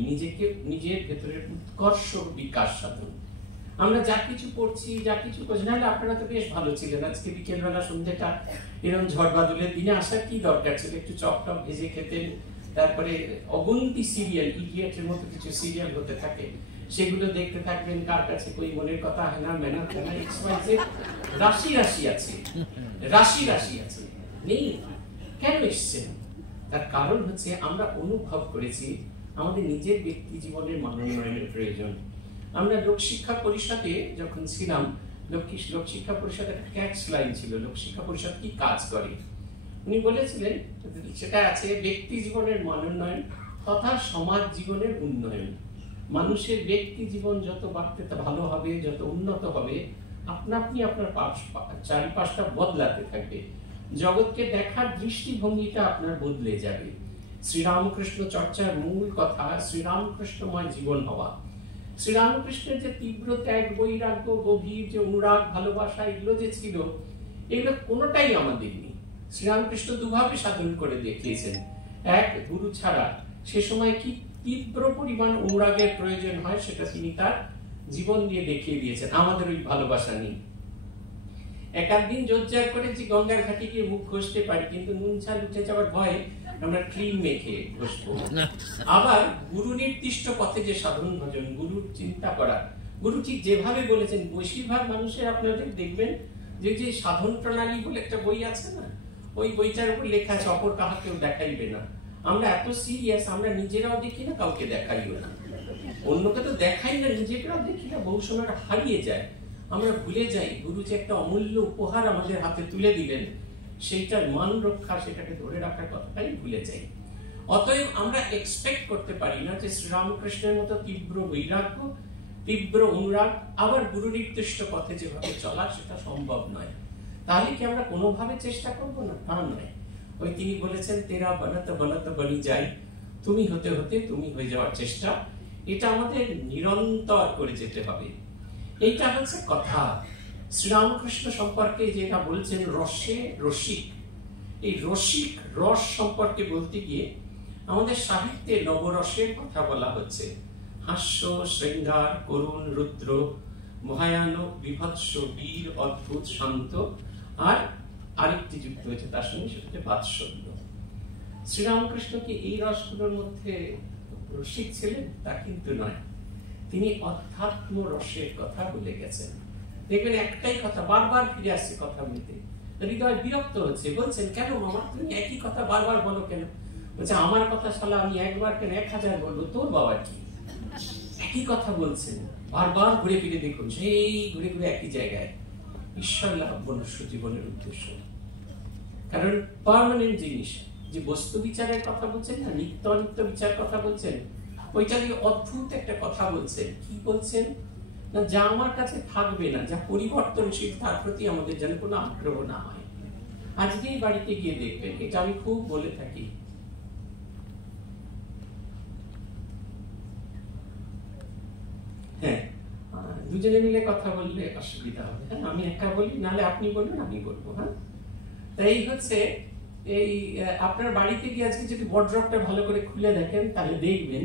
নিজের ভেতরের উৎকর্ষ বিকাশ সাধন। আমরা যা কিছু পড়ছি, যা কিছু করছি, নাহলে আপনারা তো বেশ ভালো ছিলেন। আজকে বিকেলবেলা সন্ধ্যেটা এরকম ঝড় বাদলের দিনে আসার কি দরকার ছিল? একটু চপ টপ ভেজে খেতেন, তারপরে অগন্তি সিরিয়াল, ইডিয়েটের মতো কিছু সিরিয়াল হতে থাকে, সেগুলো দেখতে থাকবেন। কার কাছে কই মনের কথা, হেনা মেনা তেনা এক্সওয়াইজেড রাশি রাশি আছে, রাশি রাশি আছে। নেই কেন এসছেন? তার কারণ হচ্ছে আমরা অনুভব করেছি আমাদের নিজের ব্যক্তি জীবনের মানোন্নয়নের প্রয়োজন। আমরা লোকশিক্ষা পরিষদে যখন ছিলাম, লোকশিক্ষা পরিষদের একটা ক্যাচ লাইন ছিল, লোকশিক্ষা পরিষদ কি কাজ করে। উনি বলেছিলেন সেটা আছে, ব্যক্তি জীবনের মানোন্নয়ন তথা সমাজ জীবনের উন্নয়ন। মানুষের ব্যক্তি জীবন যত বাড়তে ভালো হবে, যত উন্নত হবে, আপনা আপনি আপনার চারিপাশটা বদলাতে থাকবে, জগৎকে দেখার দৃষ্টিভঙ্গিটা আপনার বদলে যাবে। শ্রীরামকৃষ্ণ চর্চার মূল কথা শ্রীরামকৃষ্ণময় জীবন হওয়া। শ্রীরামকৃষ্ণের যে তীব্র ত্যাগ, বৈরাগ্য, গভীর যে অনুরাগ, ভালোবাসা, এগুলো যে ছিল, এগুলো কোনোটাই আমাদের নেই। শ্রীরামকৃষ্ণ দুভাবে সাধন করে দেখিয়েছেন। এক, গুরু ছাড়া সে সময় কি তীব্র পরিমাণ অনুরাগের প্রয়োজন হয় সেটা তিনি তার জীবন দিয়ে দেখিয়ে দিয়েছেন। আমাদের ওই ভালোবাসা নেই। একদিন জোরজার করে যে গঙ্গার ঘাটে গিয়ে মুখ ঘষতে পারি, কিন্তু নুন ছাল উঠে যাওয়ার ভয়ে আমরা ক্রিম মেখে ঘষবো। আবার গুরু নির্দিষ্ট পথে যে সাধন ভজন, গুরুর চিন্তা করা, গুরু ঠিক যেভাবে বলেছেন, বেশিরভাগ মানুষের আপনাদের দেখবেন যে সাধন প্রণালী বলে একটা বই আছে না, ওই বইটার উপর লেখা আছে অপর কাহাকেও দেখাইবে না। আমরা এত সিরিয়াস, আমরা নিজেরাও দেখি না, কাউকে দেখাইও না। অন্যকে তো দেখাই না, নিজেরাও দেখি না, বহু সময় হারিয়ে যায়। আমরা ভুলে যাই গুরু যে একটা অমূল্য উপহার আমাদের হাতে তুলে দিলেন, সেইটার মান রক্ষা, সেটাকে ধরে রাখার কথাটাই ভুলে যাই। অতএব আমরা এক্সপেক্ট করতে পারি না যে শ্রীরামকৃষ্ণের মতো তীব্র বৈরাগ্য, তীব্র অনুরাগ, আবার গুরু নির্দিষ্ট পথে যেভাবে চলা, সেটা সম্ভব নয়। তাহলে কি আমরা কোনোভাবে চেষ্টা করবো না? তা নয়। ওই তিনি বলেছেন, তেরা বানাতে বানাতে বলি যাই, তুমি হতে হতে তুমি হয়ে যাওয়ার চেষ্টা, এটা আমাদের নিরন্তর করে যেতে হবে। এইটা হচ্ছে কথা। শ্রীরামকৃষ্ণ সম্পর্কে যেটা বলছেন রসে রসিক, এই রসিক রস সম্পর্কে বলতে গিয়ে আমাদের সাহিত্যে নবরসের কথা বলা হচ্ছে। হাস্য, শৃঙ্গার, করুণ, রুদ্র, ভয়ানক, বিভৎস, বীর, অদ্ভুত, শান্ত, আর আরেকটি যুক্ত হয়েছে তার সঙ্গে, সেটা হচ্ছে বাৎসল্য। শ্রীরামকৃষ্ণ কি এই রসগুলোর মধ্যে রসিক ছিলেন? তা কিন্তু নয়। তিনি অধ্যাত্ম রসের কথা বলে গেছেন। দেখবেন একটাই কথা বারবার ফিরে আসছে কথা বলতে, হৃদয় বিরক্ত হচ্ছে, বলছেন কেন মামা তুমি একই কথা বারবার বলো কেন? বলছে আমার কথা শালা আমি একবার কেন 1000 বলবো, তোর বাবার কি? একই কথা বলছেন বারবার, ঘুরে ফিরে দেখুন, সেই ঘুরে ঘুরে একই জায়গায়। ঈশ্বর লাভ মনুষ্য জীবনের উদ্দেশ্য। কারণ পার্মানেন্ট জিনিস, যে বস্তু বিচারের কথা বলছেন না, নিত্য অনিত্য বিচার কথা বলছেন, ওইটা দিয়ে অদ্ভুত একটা কথা বলছেন। কি বলছেন না, যা আমার কাছে থাকবে না, যা পরিবর্তনশীল, তার প্রতি আমাদের যেন কোনো আগ্রহ না হয়। আজকেই বাড়িতে গিয়ে দেখবেন, এটা আমি খুব বলে থাকি। হ্যাঁ, দুজনে মিলে কথা বললে অসুবিধা হবে। হ্যাঁ, আমি একা বলি, নাহলে আপনি বলবেন, আমি বলবো। হ্যাঁ, তাই হচ্ছে এই আপনার বাড়িতে গিয়ে আজকে যদি ওয়ার্ড্রপটা ভালো করে খুলে দেখেন, তাহলে দেখবেন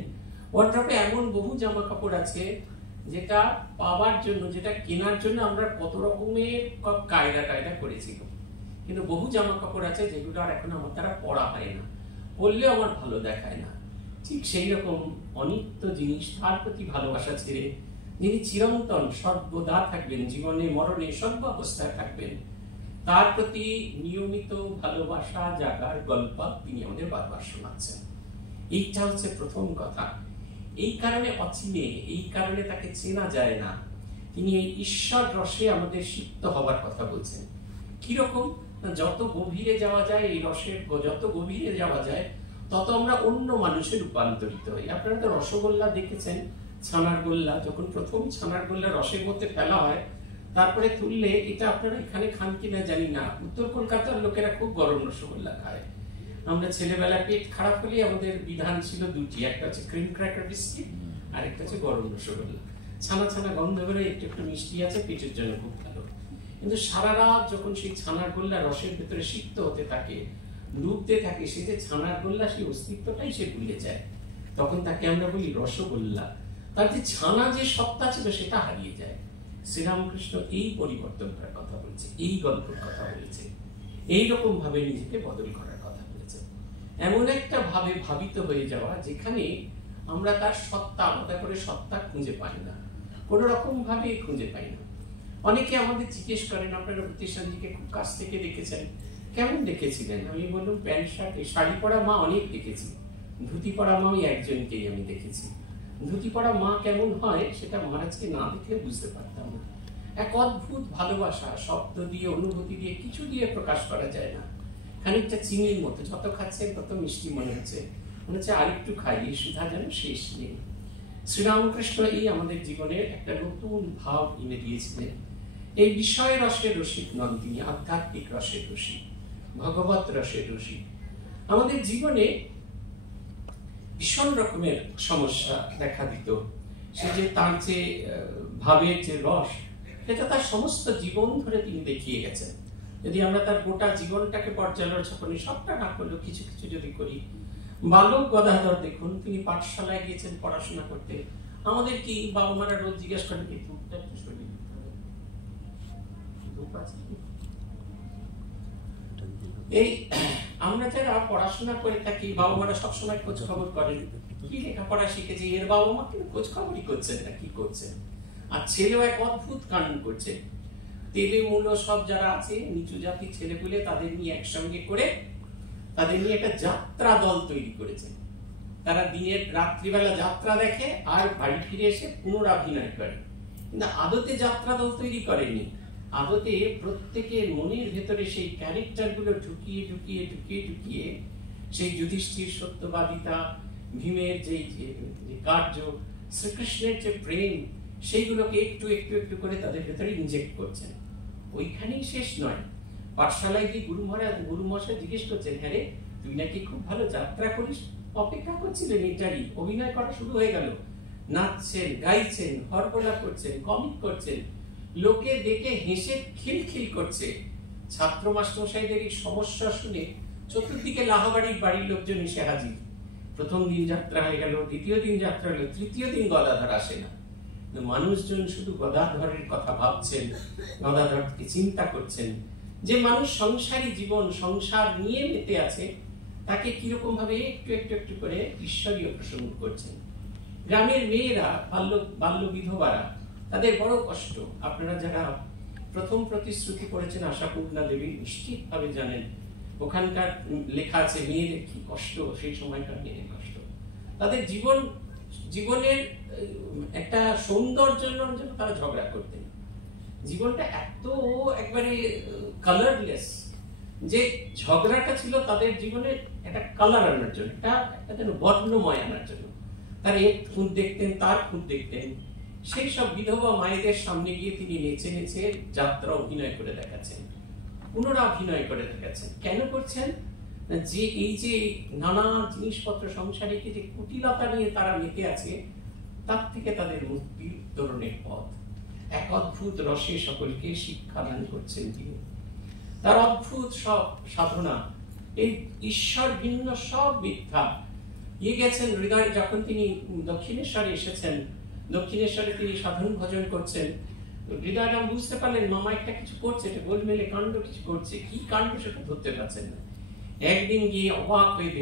ওয়ার্ড্রপে এমন বহু জামা কাপড় আছে যেটা পাওয়ার জন্য, যেটা কেনার জন্য আমরা কত রকমের কায়দা করেছি, কিন্তু বহু জামা কাপড় আছে যেগুলো আর এখন আমার দ্বারা পরা হয় না, পরলেও আমার ভালো দেখায় না। ঠিক সেই রকম অনিত্য জিনিস, তার প্রতি ভালোবাসা ছেড়ে যিনি চিরন্তন সর্বদা থাকবেন, জীবনে মরণে সর্বাবস্থায় থাকবেন, তার প্রতি নিয়মিত ভালোবাসা জাগার গল্প তিনি আমাদের বারবার শোনাচ্ছেন। এইটা হচ্ছে প্রথম কথা। এই কারণে অচিনে, এই কারণে তাকে চেনা যায় না। তিনি এই ঈশ্বর রসে আমাদের সিক্ত হবার কথা বলছেন। কিরকম? যত গভীরে যাওয়া যায়, এই রসের যত গভীরে যাওয়া যায়, তত আমরা অন্য মানুষে রূপান্তরিত হই। আপনারা তো রসগোল্লা দেখেছেন, ছানার গোল্লা, যখন প্রথম ছানার গোল্লা রসের মধ্যে ফেলা হয়, তারপরে তুললে, এটা আপনারা এখানে খান কিনা জানি না, উত্তর কলকাতার লোকেরা খুব গরম রসগোল্লা খায়। আমরা ছেলেবেলায় পেট খারাপ হলে আমাদের বিধান ছিল দুটি, একটা হচ্ছে ক্রিম ক্র্যাকার বিস্কিট, আর একটা হচ্ছে গরম রসগোল্লা। ছানা ছানা গন্ধ করে, একটু একটু মিষ্টি আছে, পেটের জন্য খুব ভালো। কিন্তু সারা রাত যখন সেই ছানার গোল্লা রসের ভেতরে সিক্ত হতে থাকে, ডুবতে থাকে, সে যে ছানার গোল্লা, সেই অস্তিত্বটাই সে ভুলে যায়। তখন তাকে আমরা বলি রসগোল্লা। তার যে ছানা যে সত্তা ছিল, সেটা হারিয়ে যায়। শ্রীরামকৃষ্ণ এই পরিবর্তনটার কথা বলছে, এই গল্পের কথা বলেছে, এইরকম ভাবে নিজেকে বদল করার কথা বলেছে। এমন একটা ভাবে ভাবিত হয়ে যাওয়া, যেখানে আমরা তার সত্তা, আলাদা করে সত্তা খুঁজে পাই না, কোন রকম ভাবে খুঁজে পাই না। অনেকে আমাদের জিজ্ঞেস করেন, আপনারা প্রতিষ্ঠানটিকে খুব কাছ থেকে দেখেছেন, কেমন দেখেছিলেন? আমি বললাম, প্যান্ট শার্ট, শাড়ি পরা মা অনেক দেখেছি, ধুতি পরা মা ওই একজনকেই আমি দেখেছি। ধুতি পরা মা কেমন হয়, সেটা মহারাজকে না দেখলে বুঝতে পারতাম না। এক অদ্ভুত ভালোবাসা, শব্দ দিয়ে, অনুভূতি দিয়ে, কিছু দিয়ে প্রকাশ করা যায় না। খানিকটা চিনির মতো, যত খাচ্ছেন তত মিষ্টি মনে হচ্ছে, আরেকটু খাই, এই সুধা যেন শেষ নেই। শ্রীরামকৃষ্ণ এই আমাদের জীবনে একটা নতুন ভাব এনে দিয়েছিলেন। এই বিষয় রসের রসিক নন তিনি, আধ্যাত্মিক রসের রসিক, ভগবত রসের রসিক। আমাদের জীবনে ভীষণ রকমের সমস্যা দেখা দিত, সে যে তার যে ভাবের যে রস, সেটা তার সমস্ত জীবন ধরে তিনি দেখিয়ে গেছেন। যদি আমরা তার গোটা জীবনটাকে পর্যালোচনা করি, সবটা না করলেও কিছু কিছু যদি করি, বালক গদাধর দেখুন, তিনি পাঠশালায় গিয়েছেন পড়াশোনা করতে। আমাদের কি বাবা মারা রোজ জিজ্ঞেস করেন কি ধূপটা একটু সরিয়ে দিতে হবে, ধূপ আছে? এই আমরা যারা পড়াশোনা করে থাকি, বাবা মারা সবসময় খোঁজ খবর করেন কি লেখাপড়া শিখেছি, এর বাবা মা কিন্তু খোঁজ খবরই করছেন না কি করছেন। আর ছেলেও এক অদ্ভুত কাণ্ড করছে। তেলে মূল সব যারা আছে নিচু জাতির ছেলেপুলে, তাদের নিয়ে একসঙ্গে করে তাদের নিয়ে একটা যাত্রা দল তৈরি করেছে। তারা দিনের রাত্রিবেলা যাত্রা দেখে আর বাড়ি ফিরে এসে পুনরাভিনয় করে। কিন্তু আদতে যাত্রা দল তৈরি করেনি, আদতে প্রত্যেকের মনের ভেতরে সেই ক্যারেক্টার গুলো ঢুকিয়ে ঢুকিয়ে ঢুকিয়ে ঢুকিয়ে সেই যুধিষ্ঠির সত্যবাদিতা, ভীমের যে কার্য, শ্রীকৃষ্ণের যে প্রেম, সেইগুলোকে একটু একটু একটু করে তাদের ভেতরে ইনজেক্ট করছেন। ওইখানেই শেষ নয়, পাঠশালায় গিয়ে গুরু মশাই জিজ্ঞেস করছেন, হ্যাঁ রে তুই নাকি খুব ভালো যাত্রা করিস, অপেক্ষা করছিলেন এটারই, অভিনয় করা শুরু হয়ে গেল, নাচছেন, গাইছেন, হরকলা করছেন, কমিক করছেন, লোকে দেখে হেসে খিলখিল করছে। ছাত্র মাস্টারমশাইদের এই সমস্যা শুনে চতুর্দিকে লাহাবাড়ির বাড়ির লোকজন এসে হাজির। প্রথম দিন যাত্রা হয়ে গেল, দ্বিতীয় দিন যাত্রা হলো, তৃতীয় দিন গদাধর আসে না। মানুষজন শুধু গদাধরের কথা ভাবছেন, গদাধরকে চিন্তা করছেন যে মানুষ সংসারী জীবন, সংসার নিয়ে মেতে আছে, তাকে কিরকম ভাবে একটু একটু একটু করে ঈশ্বরীয় প্রসঙ্গ করছেন। গ্রামের মেয়েরা, বাল্য বিধবারা, তাদের বড় কষ্ট। আপনারা যারা প্রথম প্রতিশ্রুতি করেছেন আশাপূর্ণা দেবী, নিশ্চিত ভাবে জানেন ওখানকার লেখা আছে মেয়েদের কি কষ্ট, সেই সময়কার মেয়েদের কষ্ট। তাদের জীবনের একটা সৌন্দর্যের জন্য তারা ঝগড়া করতেন। জীবনটা এত একবারে কালারলেস যে ঝগড়াটা ছিল তাদের জীবনে একটা কালার আনার জন্য, একটা বর্ণময় আনার জন্য। তার এক খুঁত দেখতেন, তার খুঁত দেখতেন। সেই সব বিধবা মায়েদের সামনে গিয়ে তিনি নেচে নেচে যাত্রা অভিনয় করে দেখাচ্ছেন, পুনরাভিনয় করে দেখাচ্ছেন। কেন করছেন? যে এই যে নানা জিনিসপত্র সংসারে যে কুটিলতা নিয়ে তারা মেতে আছে, তার থেকে তাদের মুক্তির উত্তরণের পথ। এক অদ্ভুত রসে সকলকে শিক্ষা দান করছেন তিনি। তার অদ্ভুত সব সাধনা, এই ঈশ্বর ভিন্ন সব মিথ্যা গেছেন হৃদয়। যখন তিনি দক্ষিণেশ্বরে এসেছেন, দক্ষিণেশ্বরে তিনি সাধন ভজন করছেন, হৃদয়রাম বুঝতে পারলেন মামা একটা কিছু করছে, এটা গোলমেলে কাণ্ড কিছু করছে। কি কাণ্ড সেটা ধরতে পারছেন না। একদিন গিয়ে অবাক হয়ে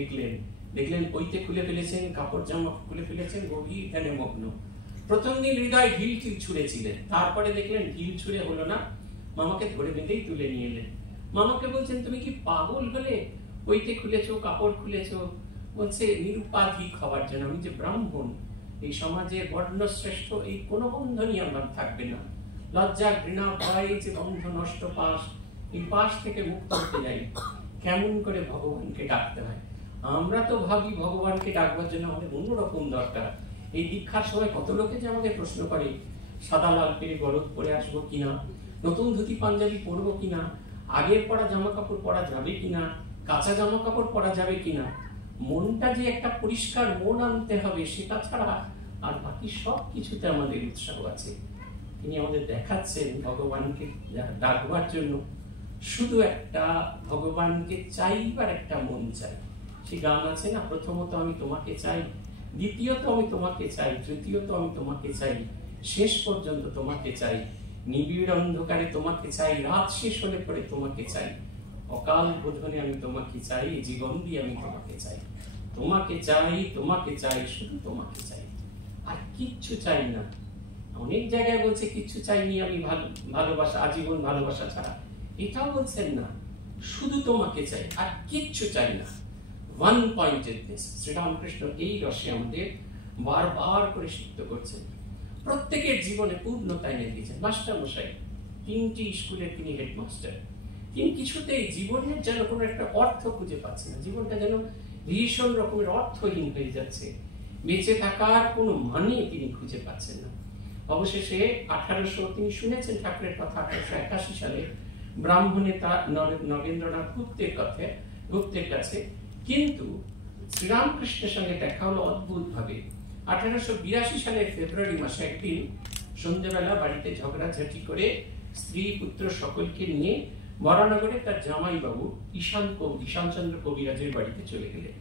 দেখলেন পৈতে খুলে ফেলেছেন, কাপড় জামা খুলে ফেলেছেন, গভীর ধ্যানে মগ্ন। প্রথম দিন হৃদয় ঢিল ছুঁড়েছিলেন, তারপরে দেখলেন ঢিল ছুঁড়ে হলো না, মামাকে ধরে বেঁধেই তুলে নিয়ে এলেন। মামাকে বলছেন তুমি কি পাগল হলে, পৈতে খুলেছো, কাপড় খুলেছো? বলছে নিরুপাধিক হওয়ার জন্য। আমি যে ব্রাহ্মণ, এই সমাজের বর্ণশ্রেষ্ঠ, এই কোনো বন্ধনই আমার থাকবে না। লজ্জা, ঘৃণা, ভয়, যে বন্ধ নষ্ট পাশ, এই পাশ থেকে মুক্ত হতে যাই। কেমন করে ভগবানকে ডাকতে হয়? আমরা তো ভাবি ভগবানকে ডাকবার জন্য আমাদের অন্যরকম দরকার। এই দীক্ষার সময় কত লোকে যে আমাদের প্রশ্ন করে, সাদা লাল পেরে গলদ পরে আসবো কিনা, নতুন ধুতি পাঞ্জাবি পরবো কিনা, আগের পরা জামা কাপড় পরা যাবে কিনা, কাঁচা জামা কাপড় পরা যাবে কিনা। মনটা যে একটা পরিষ্কার মন আনতে হবে, সেটা ছাড়া আর বাকি সব কিছুতে আমাদের উৎসাহ আছে। তিনি আমাদের দেখাচ্ছেন ভগবানকে ডাকবার জন্য শুধু একটা ভগবানকে চাইবার একটা মন চাই। সে গান আছে না, প্রথমত আমি তোমাকে চাই, দ্বিতীয়ত আমি তোমাকে চাই, তৃতীয়ত আমি তোমাকে চাই, শেষ পর্যন্ত তোমাকে চাই। নিবিড় অন্ধকারে তোমাকে চাই, রাত শেষ হলে পরে তোমাকে চাই, অকাল বোধনে আমি তোমাকে চাই, জীবন দিয়ে আমি তোমাকে চাই। তোমাকে চাই, তোমাকে চাই, শুধু তোমাকে চাই, আর কিচ্ছু চাই না। অনেক জায়গায় বলছে কিচ্ছু চাইনি আমি, ভালোবাসা, আজীবন ভালোবাসা ছাড়া। এটাও বলছেন না, শুধু তোমাকে চাই আর কিচ্ছু চাই না। ওয়ান পয়েন্টেডনেস, শ্রীরামকৃষ্ণ এই রসে আমাদের বারবার করে সিদ্ধ করছেন। প্রত্যেকের জীবনে পূর্ণতা এনে দিয়েছেন। মাস্টার মশাই, 3টি স্কুলের তিনি হেডমাস্টার। তিনি কিছুতেই জীবনের যেন কোনো একটা অর্থ খুঁজে পাচ্ছেন না। জীবনটা যেন ভীষণ রকমের অর্থহীন হয়ে যাচ্ছে। বেঁচে থাকার কোনো মানে তিনি খুঁজে পাচ্ছেন না। অবশেষে 1800, তিনি শুনেছেন ঠাকুরের কথা, 1881 সালে ব্রাহ্মণে তা নগেন্দ্রনাথ গুপ্তের কাছে। কিন্তু শ্রীরামকৃষ্ণের সঙ্গে দেখা হলো অদ্ভুত ভাবে। 1882 সালের ফেব্রুয়ারি মাসে একদিন সন্ধ্যেবেলা বাড়িতে ঝগড়াঝাটি করে স্ত্রী পুত্র সকলকে নিয়ে বরানগরে তার জামাই বাবু ঈশানচন্দ্র কবিরাজের বাড়িতে চলে গেলেন।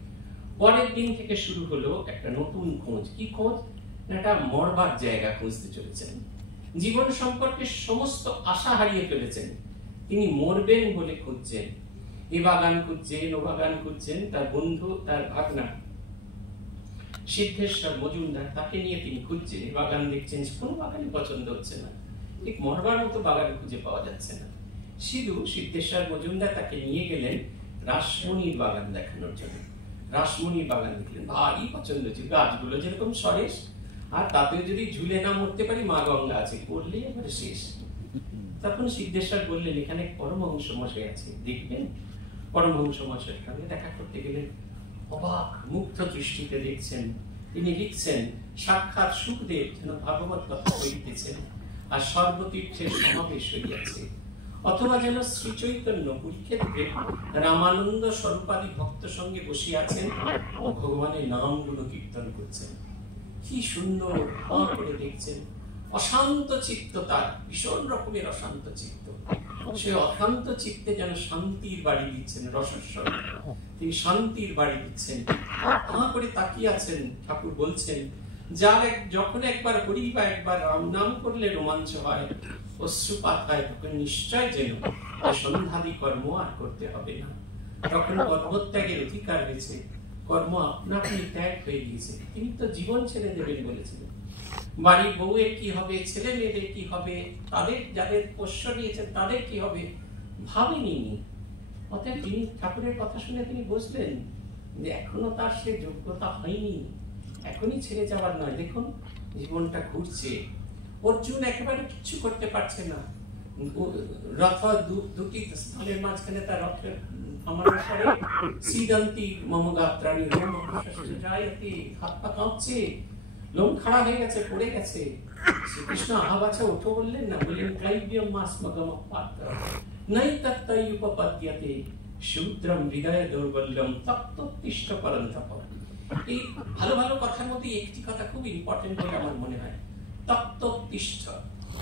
পরের দিন থেকে শুরু হলো একটা নতুন খোঁজ। কি খোঁজ? একটা মরবার জায়গা খুঁজতে চলেছেন। জীবন সম্পর্কে সমস্ত আশা হারিয়ে ফেলেছেন, তিনি মরবেন বলে খুঁজছেন। এ বাগান খুঁজছেন, ও বাগান খুঁজছেন। তার বন্ধু, তার ভাগনা সিদ্ধেশ্বর মজুমদার, তাকে নিয়ে তিনি খুঁজছেন। এ বাগান দেখছেন, কোনো বাগানই পছন্দ হচ্ছে না, ঠিক মরবার মতো বাগান খুঁজে পাওয়া যাচ্ছে না। সিদ্ধেশ্বর মজুমদার তাকে নিয়ে গেলেন রাসমণির বাগান দেখানোর জন্য। রাসমণির বাগান দেখলেন, ভারী পছন্দ ছিল। গাছগুলো যেরকম সরেস, আর তাতে যদি ঝুলে না মরতে পারি, মা গঙ্গা আছে, পড়লে এবারে শেষ। তখন সিদ্ধেশ্বর বললেন, এখানে পরমহংস মশাই আছে, দেখবেন? পরমহংস মশাইয়ের সঙ্গে দেখা করতে গেলেন। অবাক মুগ্ধ দৃষ্টিতে দেখছেন, তিনি লিখছেন, সাক্ষাৎ সুখদেব যেন ভাগবত কথা কইতেছেন, আর সর্বতীর্থের সমাবেশ হইয়াছে। অথবা যেন শ্রী চৈতন্য কুরুক্ষেত্রে রামানন্দ স্বরূপাদি ভক্ত সঙ্গে বসে আছেন, ভগবানের নামগুলো কীর্তন করছেন। কি সুন্দর করে দেখছেন। অশান্ত চিত্ত, তার ভীষণ রকমের অশান্ত চিত্ত। সে অশান্ত চিত্তে যেন শান্তির বাড়ি দিচ্ছেন, রসস্বর তিনি শান্তির বাড়ি দিচ্ছেন। করে তাকিয়ে আছেন। ঠাকুর বলছেন, যার যখন একবার হরি বা একবার রাম নাম করলে রোমাঞ্চ হয়, অশ্রুপাত হয়, তখন নিশ্চয় যেন সন্ধ্যাদি কর্ম আর করতে হবে না। তখন কর্মত্যাগের অধিকার হয়েছে, কর্ম আপনা আপনি ত্যাগ হয়ে গিয়েছে। তিনি তো জীবন ছেড়ে দেবেন বলেছিলেন। বাড়ির বউয়ের কি হবে, ছেলে মেয়েদের কি হবে, তাদের যাদের পোষ্য নিয়েছেন তাদের কি হবে, ভাবেনি। অতএব তিনি ঠাকুরের কথা শুনে তিনি বুঝলেন যে এখনো তার সে যোগ্যতা হয়নি, এখনই ছেড়ে যাওয়ার নয়। দেখুন জীবনটা ঘুরছে। অর্জুন একেবারে কিছু করতে পারছে না। রথ দুটি স্থলের মাঝখানে তার রথের থামানোর পরে সিদন্তি মম গাত্রাণী রোম জায়তি, হাত পা কাঁপছে, লোম খাড়া হয়ে গেছে, পড়ে গেছে। শ্রীকৃষ্ণ আহাবাছা ওঠো বললেন না, বললেন ক্লাইব্যম মাসমগম পাত্র নাই তত্তৈ উপপদ্যতে শূদ্রম হৃদয় দৌর্বল্যম তত্ত্বতিষ্ঠ পরন্তপ। এই ভালো ভালো কথার মধ্যে একটি কথা খুব ইম্পর্টেন্ট বলে আমার মনে হয়, তত্ত্বতিষ্ঠ।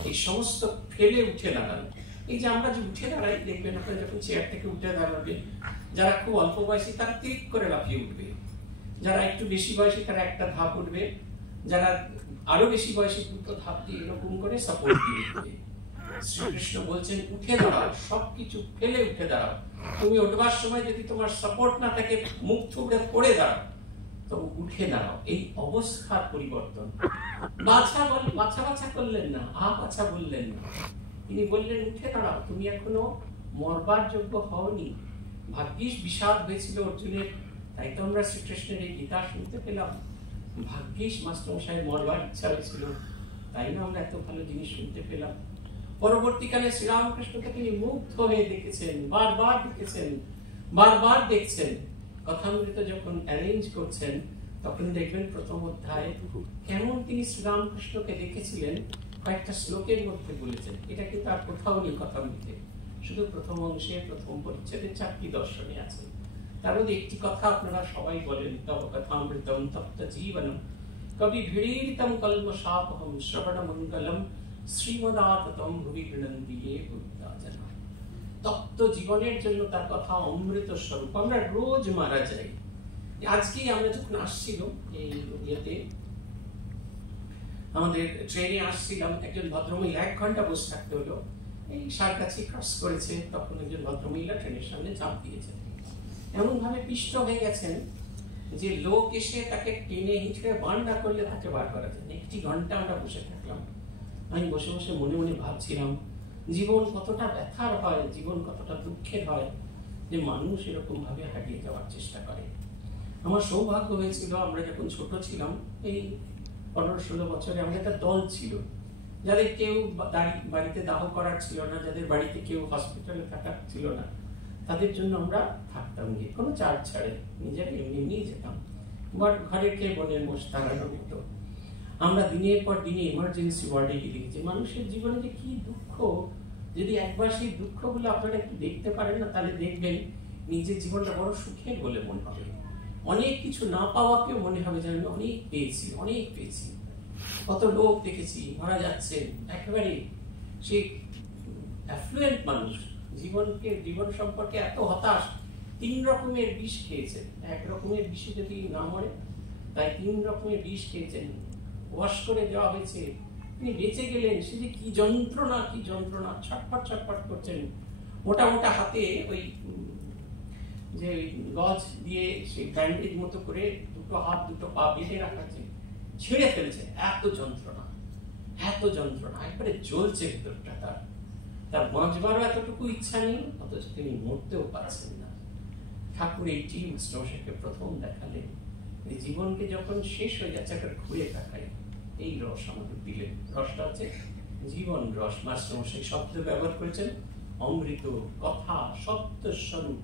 এই সমস্ত ফেলে উঠে দাঁড়ানো। এই যে আমরা যে উঠে দাঁড়াই, দেখবেন আপনারা যখন চেয়ার থেকে উঠে দাঁড়াবেন, যারা খুব অল্প বয়সী তারা তীর করে লাফিয়ে উঠবে, যারা একটু বেশি বয়সী তারা একটা ধাপ উঠবে, যারা আরো বেশি বয়সী দুটো ধাপ দিয়ে এরকম করে সাপোর্ট দিয়ে উঠবে। শ্রীকৃষ্ণ বলছেন, উঠে দাঁড়াও, সবকিছু ফেলে উঠে দাঁড়াও। তুমি উঠবার সময় যদি তোমার সাপোর্ট না থাকে, মুখ থুবড়ে পড়ে দাঁড়াও, তো উঠে দাঁড়াও। এই অবস্থার পরিবর্তন। বাছা বাছা করলেন না, বাছা বললেন না, তিনি বললেন উঠে দাঁড়াও, তুমি এখনো মরবার যোগ্য হওনি। ভাগ্যিস বিষাদ হয়েছিল অর্জুনের, তাই তো আমরা শ্রীকৃষ্ণের এই গীতা শুনতে পেলাম। ভাগ্যিস মাস্টারমশাই মরবার ইচ্ছা হয়েছিল, তাই না আমরা এত ভালো জিনিস শুনতে পেলাম। পরবর্তীকালে শ্রীরামকৃষ্ণকে তিনি মুগ্ধ হয়ে দেখেছেন, বারবার দেখেছেন, বারবার দেখছেন। কথামৃত যখন অ্যারেঞ্জ করছেন, তখন দেখবেন প্রথম অধ্যায়ে কেমন তিনি শ্রীরামকৃষ্ণকে দেখেছিলেন কয়েকটা শ্লোকের মধ্যে বলেছেন। এটা কিন্তু আর কোথাও নেই কথামৃতে, শুধু প্রথম অংশে প্রথম পরিচ্ছেদে 4টি দর্শনে আছে। তার মধ্যে একটি কথা আপনারা সবাই বলেন, তব কথামৃতম তপ্ত জীবনম কবি ভিড়ীতম কল্মষাপহম শ্রবণ মঙ্গলম শ্রীমদাততম ভুবি গৃণন্তি য়ে বুদ্ধাজনা। তপ্ত জীবনের জন্য তার কথা অমৃত স্বরূপ। আমরা রোজ মারা যাই। আজকে আমরা যখন আসছিল এই ইয়েতে, আমাদের ট্রেনে আসছিলাম, একজন ভদ্রমহিলা 1 ঘন্টা বসে থাকতে হলো। এই সারকাছি ক্রস করেছে, তখন একজন ভদ্রমহিলা ট্রেনের সামনে চাপ দিয়েছেন। এমন ভাবে পিষ্ট হয়ে গেছেন যে লোক এসে তাকে টেনে হিঁচড়ে বার না করলে তাকে বার করা যায় না। 1 ঘন্টা আমরা বসে থাকলাম। আমি বসে বসে মনে মনে ভাবছিলাম, জীবন কতটা ব্যথার হয়, জীবন কতটা দুঃখের হয় যে মানুষ এরকম ভাবে হারিয়ে যাওয়ার চেষ্টা করে। আমার সৌভাগ্য হয়েছিল, আমরা যখন ছোট ছিলাম, এই 15-16 বছরে আমাদের একটা দল ছিল, যাদের কেউ বাড়িতে দাহ করার ছিল না, যাদের বাড়িতে কেউ হসপিটালে থাকার ছিল না, তাদের জন্য আমরা থাকতাম গিয়ে, কোনো চার্জ ছাড়ে, নিজেরা এমনি নিয়ে যেতাম। ঘরের কে বোনের মোষ তাড়ানোর মতো আমরা দিনের পর দিনে এমার্জেন্সি ওয়ার্ডে গিয়ে দেখেছি। মানুষের জীবনে যে কি দুঃখ, যদি একবার সেই দুঃখগুলো আপনারা একটু দেখতে পারেন না, তাহলে দেখবেন নিজের জীবনটা বড় সুখের বলে মনে হবে। অনেক কিছু না পাওয়াকেও মনে হবে যে আমি অনেক পেয়েছি, অনেক পেয়েছি। কত লোক দেখেছি মারা যাচ্ছে, একেবারে সেই অ্যাফ্লুয়েন্ট মানুষ, জীবন সম্পর্কে এত হতাশ 3 রকমের বিষ খেয়েছেন। এক রকমের বিষে যদি না মরে, তাই 3 রকমের বিষ খেয়েছেন, ওয়াশ করে দেওয়া হয়েছে, তিনি বেঁচে গেলেন। সে যে কি যন্ত্রণা, কি যন্ত্রণা, ছটফট ছটফট করছেন। মোটা মোটা হাতে ওই যে গজ দিয়ে সেই ব্যান্ডেজ মতো করে দুটো হাত দুটো পা বেঁধে রাখাচ্ছে, ছেড়ে ফেলছে। এত যন্ত্রণা, এত যন্ত্রণা, একবারে জ্বলছে ভেতরটা। তার বাঁচবারও এতটুকু ইচ্ছা নেই, অথচ তিনি মরতেও পারছেন না। ঠাকুর এইটি মাস্টারমশাইকে প্রথম দেখালেন। এই জীবনকে যখন শেষ হয়ে যাচ্ছে, একটা ঘুরে তাকাই, এই রস আমাদের দিলেন। রসটা হচ্ছে জীবন রস। মাস্টারমশাই শব্দ ব্যবহার করেছেন অমৃত, কথা, সত্য স্বরূপ।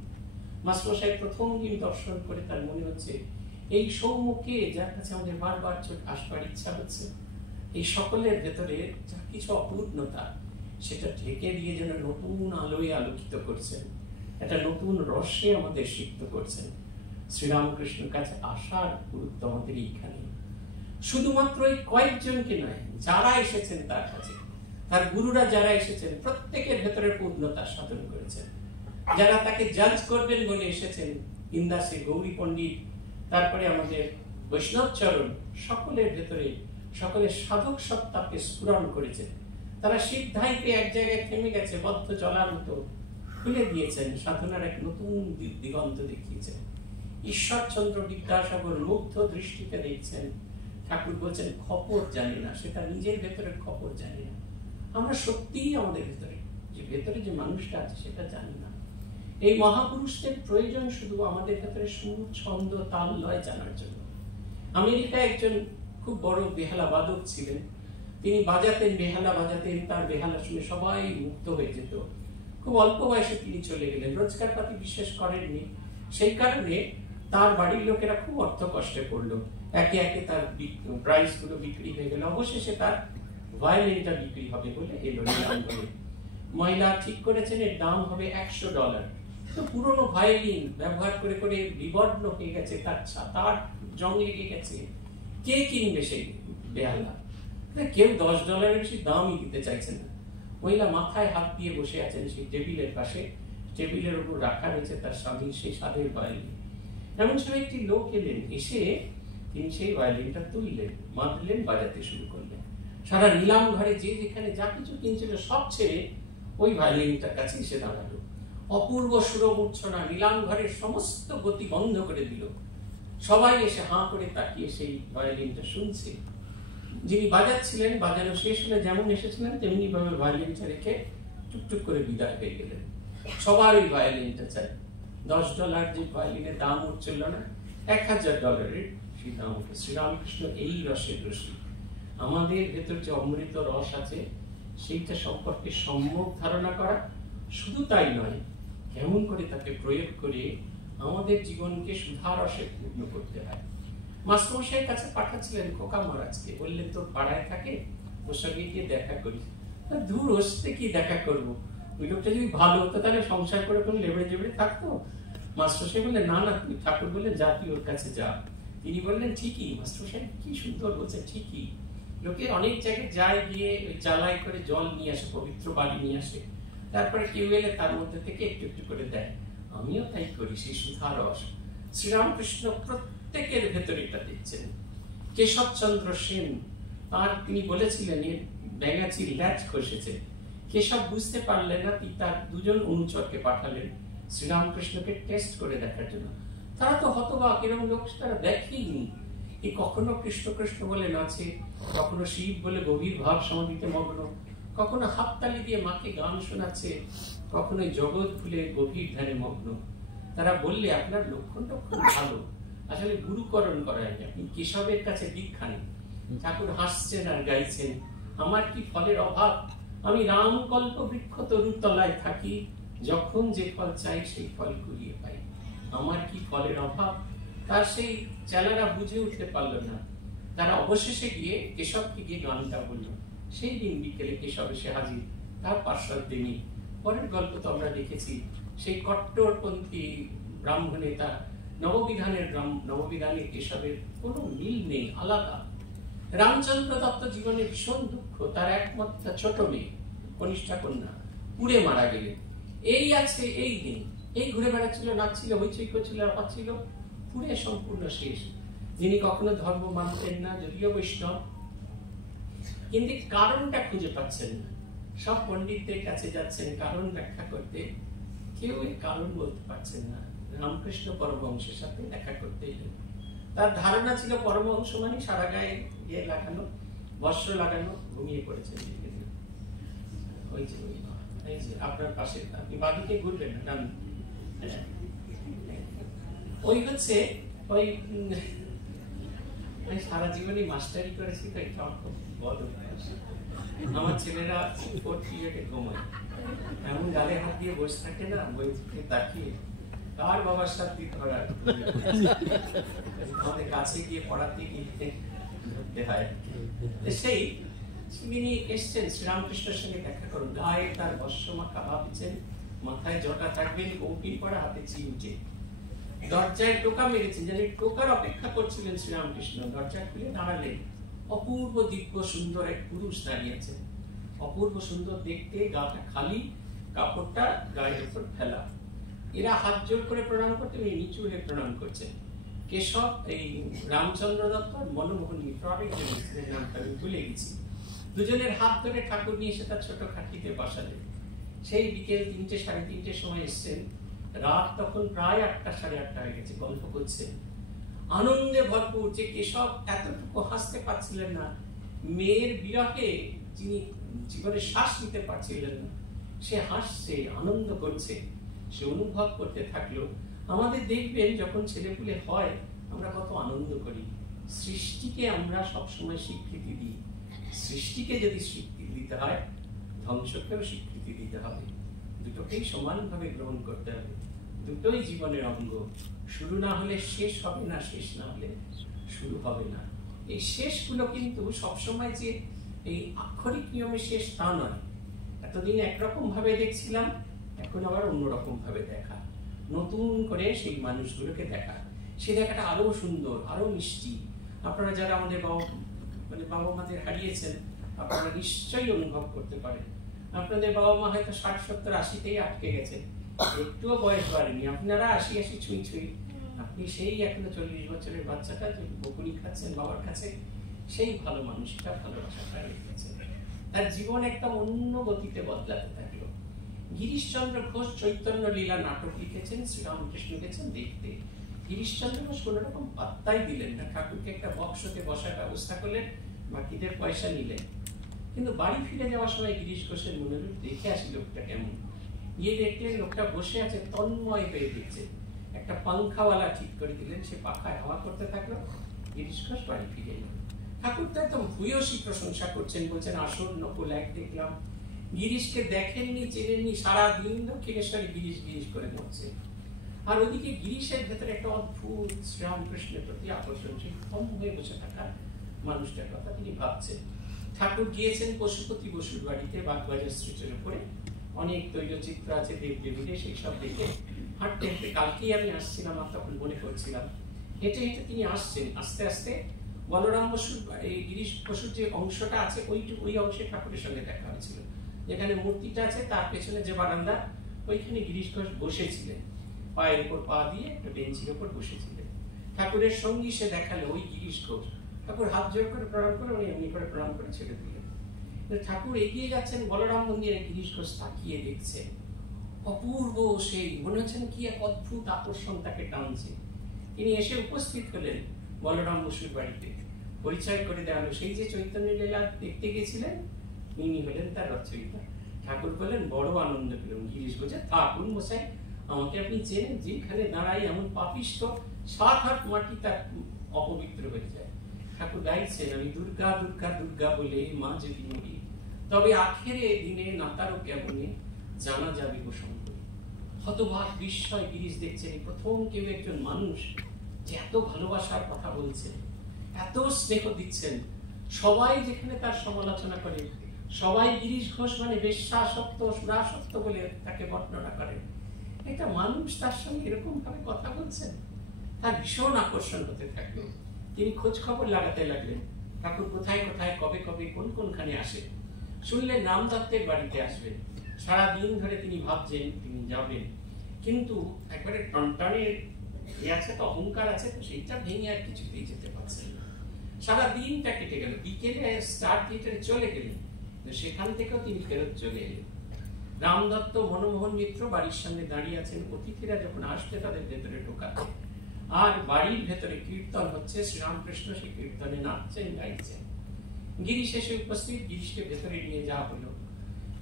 মাস্টারমশাই প্রথম দিন দর্শন করে তার মনে হচ্ছে এই সৌমুখে যার কাছে আমাদের বারবার আসবার ইচ্ছা হচ্ছে, এই সকলের ভেতরে যা কিছু অপূর্ণতা, সেটা ঢেকে দিয়ে যেন নতুন আলোয় আলোকিত করছেন, একটা নতুন রসে আমাদের সিক্ত করছেন। শ্রীরামকৃষ্ণের কাছে আসার গুরুত্ব আমাদের এইখানে। শুধুমাত্র এই কয়েকজনকে নয়, যারা এসেছেন তার কাছে, তার গুরুরা যারা এসেছেন, প্রত্যেকের ভেতরে পূর্ণতা সাধন করেছেন। যারা তাকে জাজ করবেন বলে এসেছেন, ইন্দাসে গৌরী পণ্ডিত, তারপরে আমাদের বৈষ্ণব চরণ, সকলের ভেতরে সকলের সাধক সত্তাকে স্ফুরণ করেছেন। তারা সিদ্ধাইতে এক জায়গায় থেমে গেছে, বদ্ধ চলার মতো খুলে দিয়েছেন, সাধনার এক নতুন দিগন্ত দেখিয়েছেন। ঈশ্বরচন্দ্র বিদ্যাসাগর মুগ্ধ দৃষ্টিতে দেখছেন। ঠাকুর বলছেন খবর জানি না, সেটা নিজের ভেতরের খবর জানি না। আমরা সত্যিই আমাদের ভেতরে যে মানুষটা আছে সেটা জানি না। এই মহাপুরুষদের প্রয়োজন শুধু আমাদের ভেতরে সুর, ছন্দ, তাল, লয় জানার জন্য। আমেরিকায় একজন খুব বড় বেহালা বাদক ছিলেন। তিনি বাজাতেন, বেহালা বাজাতেন, তার বেহালা শুনে সবাই মুগ্ধ হয়ে যেত। খুব অল্প বয়সে তিনি চলে গেলেন, রোজগার পাতি বিশেষ করেননি। সেই কারণে তার বাড়ির লোকেরা খুব অর্থ কষ্টে পড়লো। একে একে তার প্রাইস গুলো বিক্রি হয়ে গেল। অবশেষে তার ভায়োলিনটা বিক্রি হবে বলে এলো নিলাম বলে। মহিলা ঠিক করেছেন এর দাম হবে $100। তো পুরনো ভায়োলিন ব্যবহার করে করে বিবর্ণ হয়ে গেছে, তার জং লেগে গেছে। কে কিনবে সেই বেহালা? কেউ $10 বেশি দামই দিতে চাইছেন না। মহিলা মাথায় হাত দিয়ে বসে আছেন সেই টেবিলের পাশে। টেবিলের উপর রাখা রয়েছে তার স্বামীর সেই স্বাদের ভায়োলিন। এমন সময় একটি লোক এলেন, এসে তিনি সেই ভায়োলিনটা তুললেন, মারলেন, বাজাতে শুরু করলেন। সারা নিলাম ঘরে যে যেখানে যা কিছু কিনছিল সব ছেড়ে ওই ভায়োলিনটার কাছে এসে দাঁড়ালো। অপূর্ব সুরমূর্ছনা নিলাম ঘরের সমস্ত গতি বন্ধ করে দিল। সবাই এসে হাঁ করে তাকিয়ে সেই ভায়োলিনটা শুনছে। যিনি বাজাচ্ছিলেন, বাজানো শেষ হলে যেমন এসেছিলেন তেমনি ভাবে ভায়োলিনটা রেখে টুকটুক করে বিদায় হয়ে গেলেন। সবার ওই ভায়োলিনটা চাই। $10 যে ভায়োলিনের দাম উঠছিল না, $1000 সেই দাম উঠে। শ্রীরামকৃষ্ণ এই রসের রসি। আমাদের ভেতর যে অমৃত রস আছে সেইটা সম্পর্কে সম্যক ধারণা করা, শুধু তাই নয়, কেমন করে তাকে প্রয়োগ করে আমাদের জীবনকে সুধা রসে পূর্ণ করতে হয়। মাস্টারমশাইয়ের কাছে পাঠাচ্ছিলেন খোকা মহারাজকে, বললেন তোর পাড়ায় থাকে, ওর সঙ্গে গিয়ে দেখা করি। দূর হচ্ছে কি দেখা করবো, ওই লোকটা যদি ভালো হতো তাহলে সংসার করে কোনো লেবড়ে জেবড়ে থাকতো। মাস্টারমশাই বললেন না না, তুই ঠাকুর বললেন যা, তুই ওর কাছে যা। তিনি বললেন ঠিকই। মাস্টারমশাই কি সুন্দর বলছে, ঠিকই। লোকে অনেক জায়গায় যায়, গিয়ে ওই চালাই করে জল নিয়ে আসে, পবিত্র বালি নিয়ে আসে, তারপরে কেউ এলে তার মধ্যে থেকে একটু একটু করে দেয়। আমিও তাই করি, সেই সুধা রস। শ্রীরামকৃষ্ণ প্রত্যেকের ভেতরে এটা দেখছেন। কেশবচন্দ্র সেন তার তিনি বলেছিলেন এর ব্যাঙাচি ল্যাচ খসেছে। কেশব বুঝতে পারলেন না, তিনি তার 2জন অনুচরকে পাঠালেন শ্রীরামকৃষ্ণকে টেস্ট করে দেখার জন্য। তারা তো হতবাক, এরকম লোক তারা দেখেইনি। এই কখনো কৃষ্ণ কৃষ্ণ বলে নাচে, কখনো শিব বলে গভীর ভাব সমাধিতে মগ্ন, কখনো হাততালি দিয়ে মাকে গান শোনাচ্ছে, কখনো জগৎ ভুলে গভীর ধ্যানে মগ্ন। তারা বললে আপনার লক্ষণটা খুব ভালো, আসলে গুরুকরণ করায়নি, আপনি কেশবের কাছে দীক্ষা নিন। ঠাকুর হাসছেন আর গাইছেন, আমার কি ফলের অভাব, আমি রামকল্প বৃক্ষ তরুর তলায় থাকি, যখন যে ফল চাই সেই ফল কুড়িয়ে পাই, আমার কি ফলের অভাব। তার সেই চেলারা বুঝে উঠতে পারলো না। তারা অবশেষে গিয়ে কেশবকে গিয়ে গানটা বলল। সেই দিন বিকেলে কেশব এসে হাজির, তার পার্শ্বদিনী। পরের গল্প তো আমরা দেখেছি, সেই কট্টরপন্থী ব্রাহ্মণ নেতা নববিধানের কেশবের কোনো মিল নেই, আলাদা। রামচন্দ্র দত্ত জীবনে ভীষণ দুঃখ, তার একমাত্র ছোট মেয়ে কনিষ্ঠা কন্যা পুড়ে মারা গেলেন। এই আছে এই দিন, এই ঘুরে বেড়াচ্ছিল, নাচছিল, হইচই করছিল, পাচ্ছিল, পুরে সম্পূর্ণ শেষ। যিনি কখনো ধর্ম মানতেন না, যদিও বৈষ্ণব, কিন্তু কারণটা খুঁজে পাচ্ছেন না। সব পণ্ডিতদের কাছে যাচ্ছেন কারণ ব্যাখ্যা করতে, কেউ এর কারণ বলতে পারছেন না। রামকৃষ্ণ পরমহংসের সাথে দেখা করতে এলেন। তার ধারণা ছিল পরমহংস মানে সারা গায়ে ইয়ে লাগানো, বস্ত্র লাগানো, ঘুমিয়ে পড়েছেন। ওই যে এই যে আপনার পাশে, আপনি বাদিকে ঘুরবেন না, ওই হচ্ছে ওই সারা জীবনে মাস্টারি করেছি তো, এটা আমার খুব বড় অভ্যাস। আমার ছেলেরা 4th পিরিয়ডে ঘুমায়, এমন গালে হাত দিয়ে বসে থাকে না, বই তাকিয়ে কার বাবার সাথে ধরা, আমাদের কাছে গিয়ে পড়াতে গিয়ে ধরতে হয়। সেই তিনি এসছেন শ্রীরামকৃষ্ণের সঙ্গে দেখা করুন। গায়ে তার বর্ষমাখা ভাবছেন, মাথায় জটা থাকবেন, কৌপিন পড়া, হাতে চিমটে, দরজায় টোকা মেরেছেন, যেন টোকার অপেক্ষা করছিলেন শ্রীরামকৃষ্ণ। দরজা খুলে দাঁড়ালেন, অপূর্ব দিব্য সুন্দর এক পুরুষ দাঁড়িয়েছেন, অপূর্ব সুন্দর দেখতে, গাটা খালি, কাপড়টা গায়ের উপর ফেলা। এরা হাত জোর করে প্রণাম করতে, নিচু হয়ে প্রণাম করছেন। কেশব, এই রামচন্দ্র দত্ত, মনমোহন মিত্র, আরেকজন নামটা আমি ভুলে গেছি, দুজনের হাত ধরে ঠাকুর নিয়ে এসে তার ছোট খাটিতে বসালেন। সেই বিকেল 3টে, 3:30 সময় এসছেন। রাত তখন প্রায় 8টা, 8:30 হয়ে গেছে। গল্প করছেন, আনন্দে ভরপুর। যে কেশব এতটুকু হাসতে পারছিলেন না, মেয়ের বিরহে যিনি জীবনে শ্বাস নিতে পারছিলেন না, সে হাসছে, আনন্দ করছে, সে অনুভব করতে থাকলো। আমাদের দেখবেন যখন ছেলেপুলে হয় আমরা কত আনন্দ করি। সৃষ্টিকে আমরা সবসময় স্বীকৃতি দিই। সৃষ্টিকে যদি স্বীকৃতি দিতে হয়, ধ্বংসকেও স্বীকৃতি দিতে হবে। দুটোকেই সমানভাবে গ্রহণ করতে হবে। দুটোই জীবনের অঙ্গ। শুরু না হলে শেষ হবে না, শেষ না হলে শুরু হবে না। এই শেষগুলো কিন্তু সবসময় যে এই আক্ষরিক নিয়মে শেষ তা নয়। এতদিন একরকম ভাবে দেখছিলাম, এখন আবার অন্যরকম ভাবে দেখা, নতুন করে সেই মানুষগুলোকে দেখা, সে দেখাটা আরো সুন্দর, আরো মিষ্টি। আপনারা যারা আমাদের বাবা মাদের হারিয়েছেন, আপনারা নিশ্চয়ই অনুভব করতে পারেন। আপনাদের বাবা মা হয়তো 60, 70, 80তেই আটকে গেছে, একটুও বয়স বাড়েনি। আপনারা 80 ছুঁই ছুঁই, আপনি সেই এখনো 40 বছরের বাচ্চাটা যে বকুনি খাচ্ছেন বাবার কাছে, সেই ভালো মানুষটা ভালোবাসাটা রেখেছে। তার জীবন একটা অন্য গতিতে বদলাতে থাকলো। গিরিশচন্দ্র ঘোষ চৈতন্য লীলা নাটক লিখেছেন, শ্রীরামকৃষ্ণ গেছেন দেখতে। গিরিশচন্দ্র ঘোষ কোন রকম পাত্তাই দিলেন না, ঠাকুরকে একটা বক্সতে বসার ব্যবস্থা করলেন, বাকিদের পয়সা নিলেন। কিন্তু বাড়ি ফিরে যাওয়ার সময় গিরিশ ঘোষের মনে হলো দেখে আসি লোকটা কেমন। গিয়ে দেখলেন লোকটা বসে আছে, তন্ময় হয়ে দেখছে। একটা পাংখাওয়ালা ঠিক করে দিলেন, সে পাখায় হাওয়া করতে থাকলো। গিরিশ ঘোষ বাড়ি ফিরে এলো। ঠাকুর তো একদম ভূয়সী প্রশংসা করছেন, বলছেন আসল নকল এক দেখলাম। গিরিশকে দেখেননি, চেনেননি, সারাদিন দক্ষিণেশ্বরে গিরিশ গিরিশ করে যাচ্ছে। আর ওদিকে গিরিশের ভেতরে একটা অদ্ভুত শ্রীরামকৃষ্ণের প্রতি আকর্ষণ, সেই কম হয়ে বসে থাকা মানুষটার কথা তিনি ভাবছেন। ঠাকুর গিয়েছেন পশুপতি বসুর বাড়িতে, বাগবাজার স্ট্রিটের উপরে অনেক তৈলচিত্র আছে, দেবদেবীদের, সেই সব দেখে হাঁটতে হাঁটতে, কালকেই আমি আসছিলাম, তখন মনে করছিলাম, হেঁটে হেঁটে তিনি আসছেন। আস্তে আস্তে বলরাম বসুর, এই গিরিশ বসুর যে অংশটা আছে, ওই অংশে ঠাকুরের সঙ্গে দেখা হয়েছিল। যেখানে মূর্তিটা আছে তার পেছনে যে বারান্দা, ওইখানে গিরিশ ঘোষ বসেছিলেন, পায়ের উপর পা দিয়ে একটা বেঞ্চির উপর বসেছিলেন। ঠাকুরের সঙ্গী সে দেখালো ওই গিরিশ ঘোষ। ঠাকুর হাত জোর করে প্রণাম করে, উনি এমনি করে প্রণাম করে ছেড়ে দিলেন। ঠাকুর এগিয়ে যাচ্ছেন বলরাম মন্দিরে, গিরিশ ঘোষ তাকিয়ে দেখছেন। অপূর্ব সেই, মনে হচ্ছেন কি এক অদ্ভুত আকর্ষণ তাকে টানছে। তিনি এসে উপস্থিত হলেন বলরাম বসুর বাড়িতে। পরিচয় করে দেওয়া হলো, সেই যে চৈতন্য লীলা দেখতে গেছিলেন, ইনি হলেন তার রচয়িতা। ঠাকুর বললেন বড় আনন্দ পেলাম। গিরিশ বলছে, ঠাকুর মশাই আমাকে আপনি চেনেন? যেখানে দাঁড়াই এমন পাপিষ্ঠ, 7 হাত মাটি তার অপবিত্র হয়ে যায়। ঠাকুর গাইছেন, আমি দুর্গা দুর্গা দুর্গা বলে মা যদি মরি, তবে আখেরে দিনে নাতারও কেমনে জানা যাবে গো শঙ্করী। হতবাক বিস্ময় গিরিশ দেখছেন, প্রথম কেউ একজন মানুষ যে এত ভালোবাসার কথা বলছে, এত স্নেহ দিচ্ছেন। সবাই যেখানে তার সমালোচনা করে, সবাই গিরিশ ঘোষ মানে বেশ্যাসক্ত, সুরাসক্ত বলে তাকে বর্ণনা করে, একটা মানুষ তার সঙ্গে এরকম ভাবে কথা বলছেন, তার ভীষণ আকর্ষণ হতে থাকলো। তিনি খোঁজ খবর লাগাতে লাগলেন, ঠাকুর কোথায় কোথায় কবে কবে কোন কোনখানে আসে। শুনলেন রাম দত্তের বাড়িতে আসবেন। সারাদিন ধরে তিনি ভাবছেন তিনি যাবেন, কিন্তু একবারে টনটনে আছে তো, অহংকার আছে তো, সেইটা ভেঙে আর কিছুতেই যেতে পারছেন না। সারা দিনটা কেটে গেল, বিকেলে স্টার থিয়েটারে চলে গেলেন, সেখান থেকেও তিনি ফেরত চলে এলেন। রামদত্ত, মনমোহন মিত্র বাড়ির সামনে দাঁড়িয়ে আছেন, অতিথিরা যখন আসছে তাদের ভেতরে ঢোকাচ্ছে, আর বাড়ির ভেতরে কীর্তন হচ্ছে, শ্রীরামকৃষ্ণ সেই কীর্তনে নাচছেন, গাইছেন। গিরিশ এসে উপস্থিত, গিরিশকে ভেতরে নিয়ে যাওয়া হলো।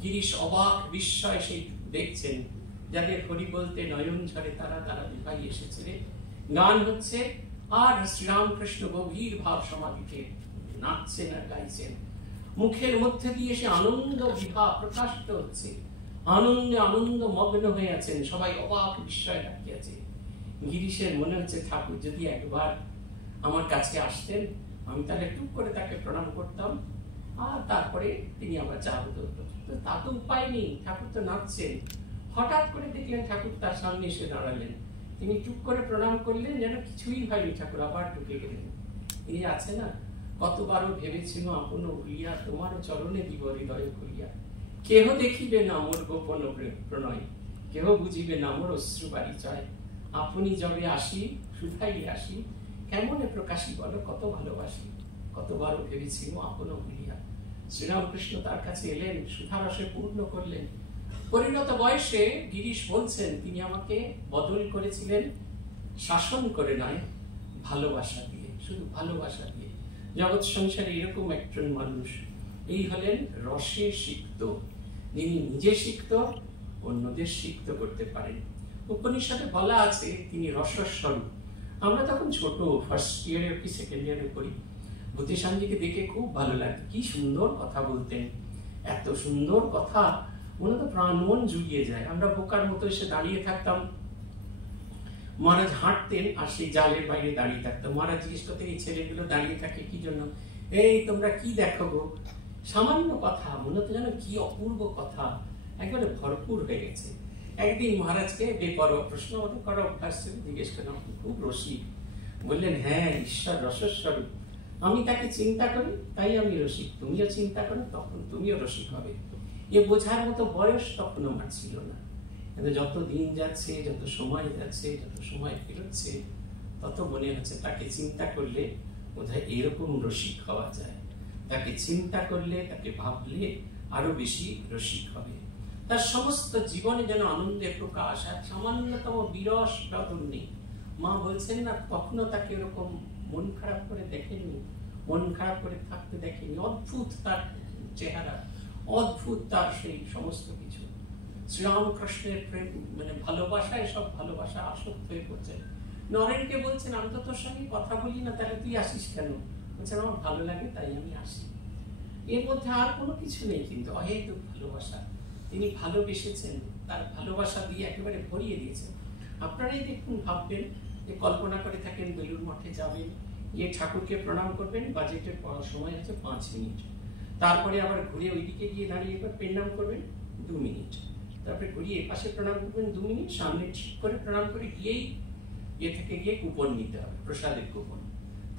গিরিশ অবাক বিস্ময় সেই দেখছেন, যাদের হরি বলতে নয়ন ঝরে তারা তারা ভাই এসেছে রে, গান হচ্ছে, আর শ্রীরামকৃষ্ণ গভীর ভাব সমাধিতে নাচছেন আর গাইছেন। মুখের মধ্যে দিয়ে সে আনন্দ বিভা প্রকাশিত হচ্ছে, আনন্দে আনন্দ মগ্ন হয়ে আছেন, সবাই অবাক বিস্ময় রাখিয়ে আছে। গিরিশের মনে হচ্ছে ঠাকুর যদি একবার আমার কাছে আসতেন, আমি তাহলে টুক করে তাকে প্রণাম করতাম, আর তারপরে তিনি আবার যাবত। তা তো উপায় নেই, ঠাকুর তো নাচছেন। হঠাৎ করে দেখলেন ঠাকুর তার সামনে এসে দাঁড়ালেন, তিনি টুক করে প্রণাম করলেন, যেন কিছুই হয়নি, ঠাকুর আবার ঢুকে গেলেন। এই আছে না, কতবারও ভেবেছিল আপন ভুলিয়া তোমার চরণে দিব হৃদয় খুলিয়া, কেহ দেখিবে না মোর গোপন প্রণয়, কেহ বুঝিবে না মোর অশ্রু পরিচয়, আপনি যবে আসি শুধাই আসি, কেমনে প্রকাশি বলো কত ভালোবাসি, কতবারও ভেবেছিল আপন ভুলিয়া। শ্রীরামকৃষ্ণ তার কাছে এলেন, সুধারসে পূর্ণ করলেন। পরিণত বয়সে গিরিশ বলছেন, তিনি আমাকে বদল করেছিলেন শাসন করে নয়, ভালোবাসা দিয়ে, শুধু ভালোবাসা দিয়ে। জগৎ সংসারে এরকম একজন মানুষ, এই হলেন রসে সিক্ত, যিনি নিজে সিক্ত, অন্যদের সিক্ত করতে পারেন। উপনিষদে বলা আছে তিনি রসস্বরূপ। আমরা তখন ছোট, ফার্স্ট ইয়ারে কি সেকেন্ড ইয়ারে পড়ি, ভূতেশানজিকে দেখে খুব ভালো লাগে, কি সুন্দর কথা বলতেন, এত সুন্দর কথা, মনে তো প্রাণ মন জুড়িয়ে যায়। আমরা বোকার মতো এসে দাঁড়িয়ে থাকতাম, মহারাজ হাঁটতেন আর সেই জালের বাইরে দাঁড়িয়ে থাকতাম। মহারাজ জিজ্ঞেস করতেন, এই ছেলেগুলো দাঁড়িয়ে থাকে কি জন্য? এই তোমরা কি দেখো গো? সামান্য কথা, মনে তো যেন কি অপূর্ব কথা, একবারে ভরপুর হয়ে গেছে। একদিন মহারাজকে বেপরোয়া প্রশ্ন আমাদের করা অভ্যাস ছিল, জিজ্ঞেস করলাম, খুব রসিক। বললেন, হ্যাঁ, ঈশ্বর রসস্বরূপ, আমি তাকে চিন্তা করি তাই আমি রসিক, তুমিও চিন্তা করো তখন তুমিও রসিক হবে। এ বোঝার মতো বয়স তখন আমার ছিল না, কিন্তু যত দিন যাচ্ছে, যত সময় যাচ্ছে, যত সময় পেরোচ্ছে, তত মনে হচ্ছে তাকে চিন্তা করলে বোধহয় এরকম রসিক হওয়া যায়, তাকে চিন্তা করলে, তাকে ভাবলে আরো বেশি রসিক হবে। তার সমস্ত জীবনে যেন আনন্দের প্রকাশ, আর সামান্যতম বিরস রতন নেই। মা বলছেন না, কখনো তাকে এরকম মন খারাপ করে দেখেনি, মন খারাপ করে থাকতে দেখেনি। অদ্ভুত তার চেহারা, অদ্ভুত তার সেই সমস্ত কিছু। শ্রীরামকৃষ্ণের প্রেম, মানে ভালোবাসায়, সব ভালোবাসা আসক্ত হয়ে পড়ছেন। নরেনকে বলছেন, আমি তো তোর সঙ্গে কথা বলি না, তাহলে তুই আসিস কেন? বলছেন, আমার ভালো লাগে তাই আমি আসি। এর মধ্যে আর কোনো কিছু নেই, কিন্তু অহেতুক ভালোবাসা। তিনি ভালোবেসেছেন, তার ভালোবাসা দিয়ে একেবারে ভরিয়ে দিয়েছেন। আপনারাই দেখুন, ভাববেন যে কল্পনা করে থাকেন বেলুড় মঠে যাবেন, গিয়ে ঠাকুরকে প্রণাম করবেন, বাজেটের সময় আছে 5 মিনিট, তারপরে আবার ঘুরে ওইদিকে গিয়ে দাঁড়িয়ে একবার প্রণাম করবেন 2 মিনিট, তারপরে ঘুরিয়ে পাশে প্রণাম করবেন 2 মিনিট, সামনে ঠিক করে প্রণাম করে গিয়েই থেকে গিয়ে কুপন নিতে হবে, প্রসাদের কুপন।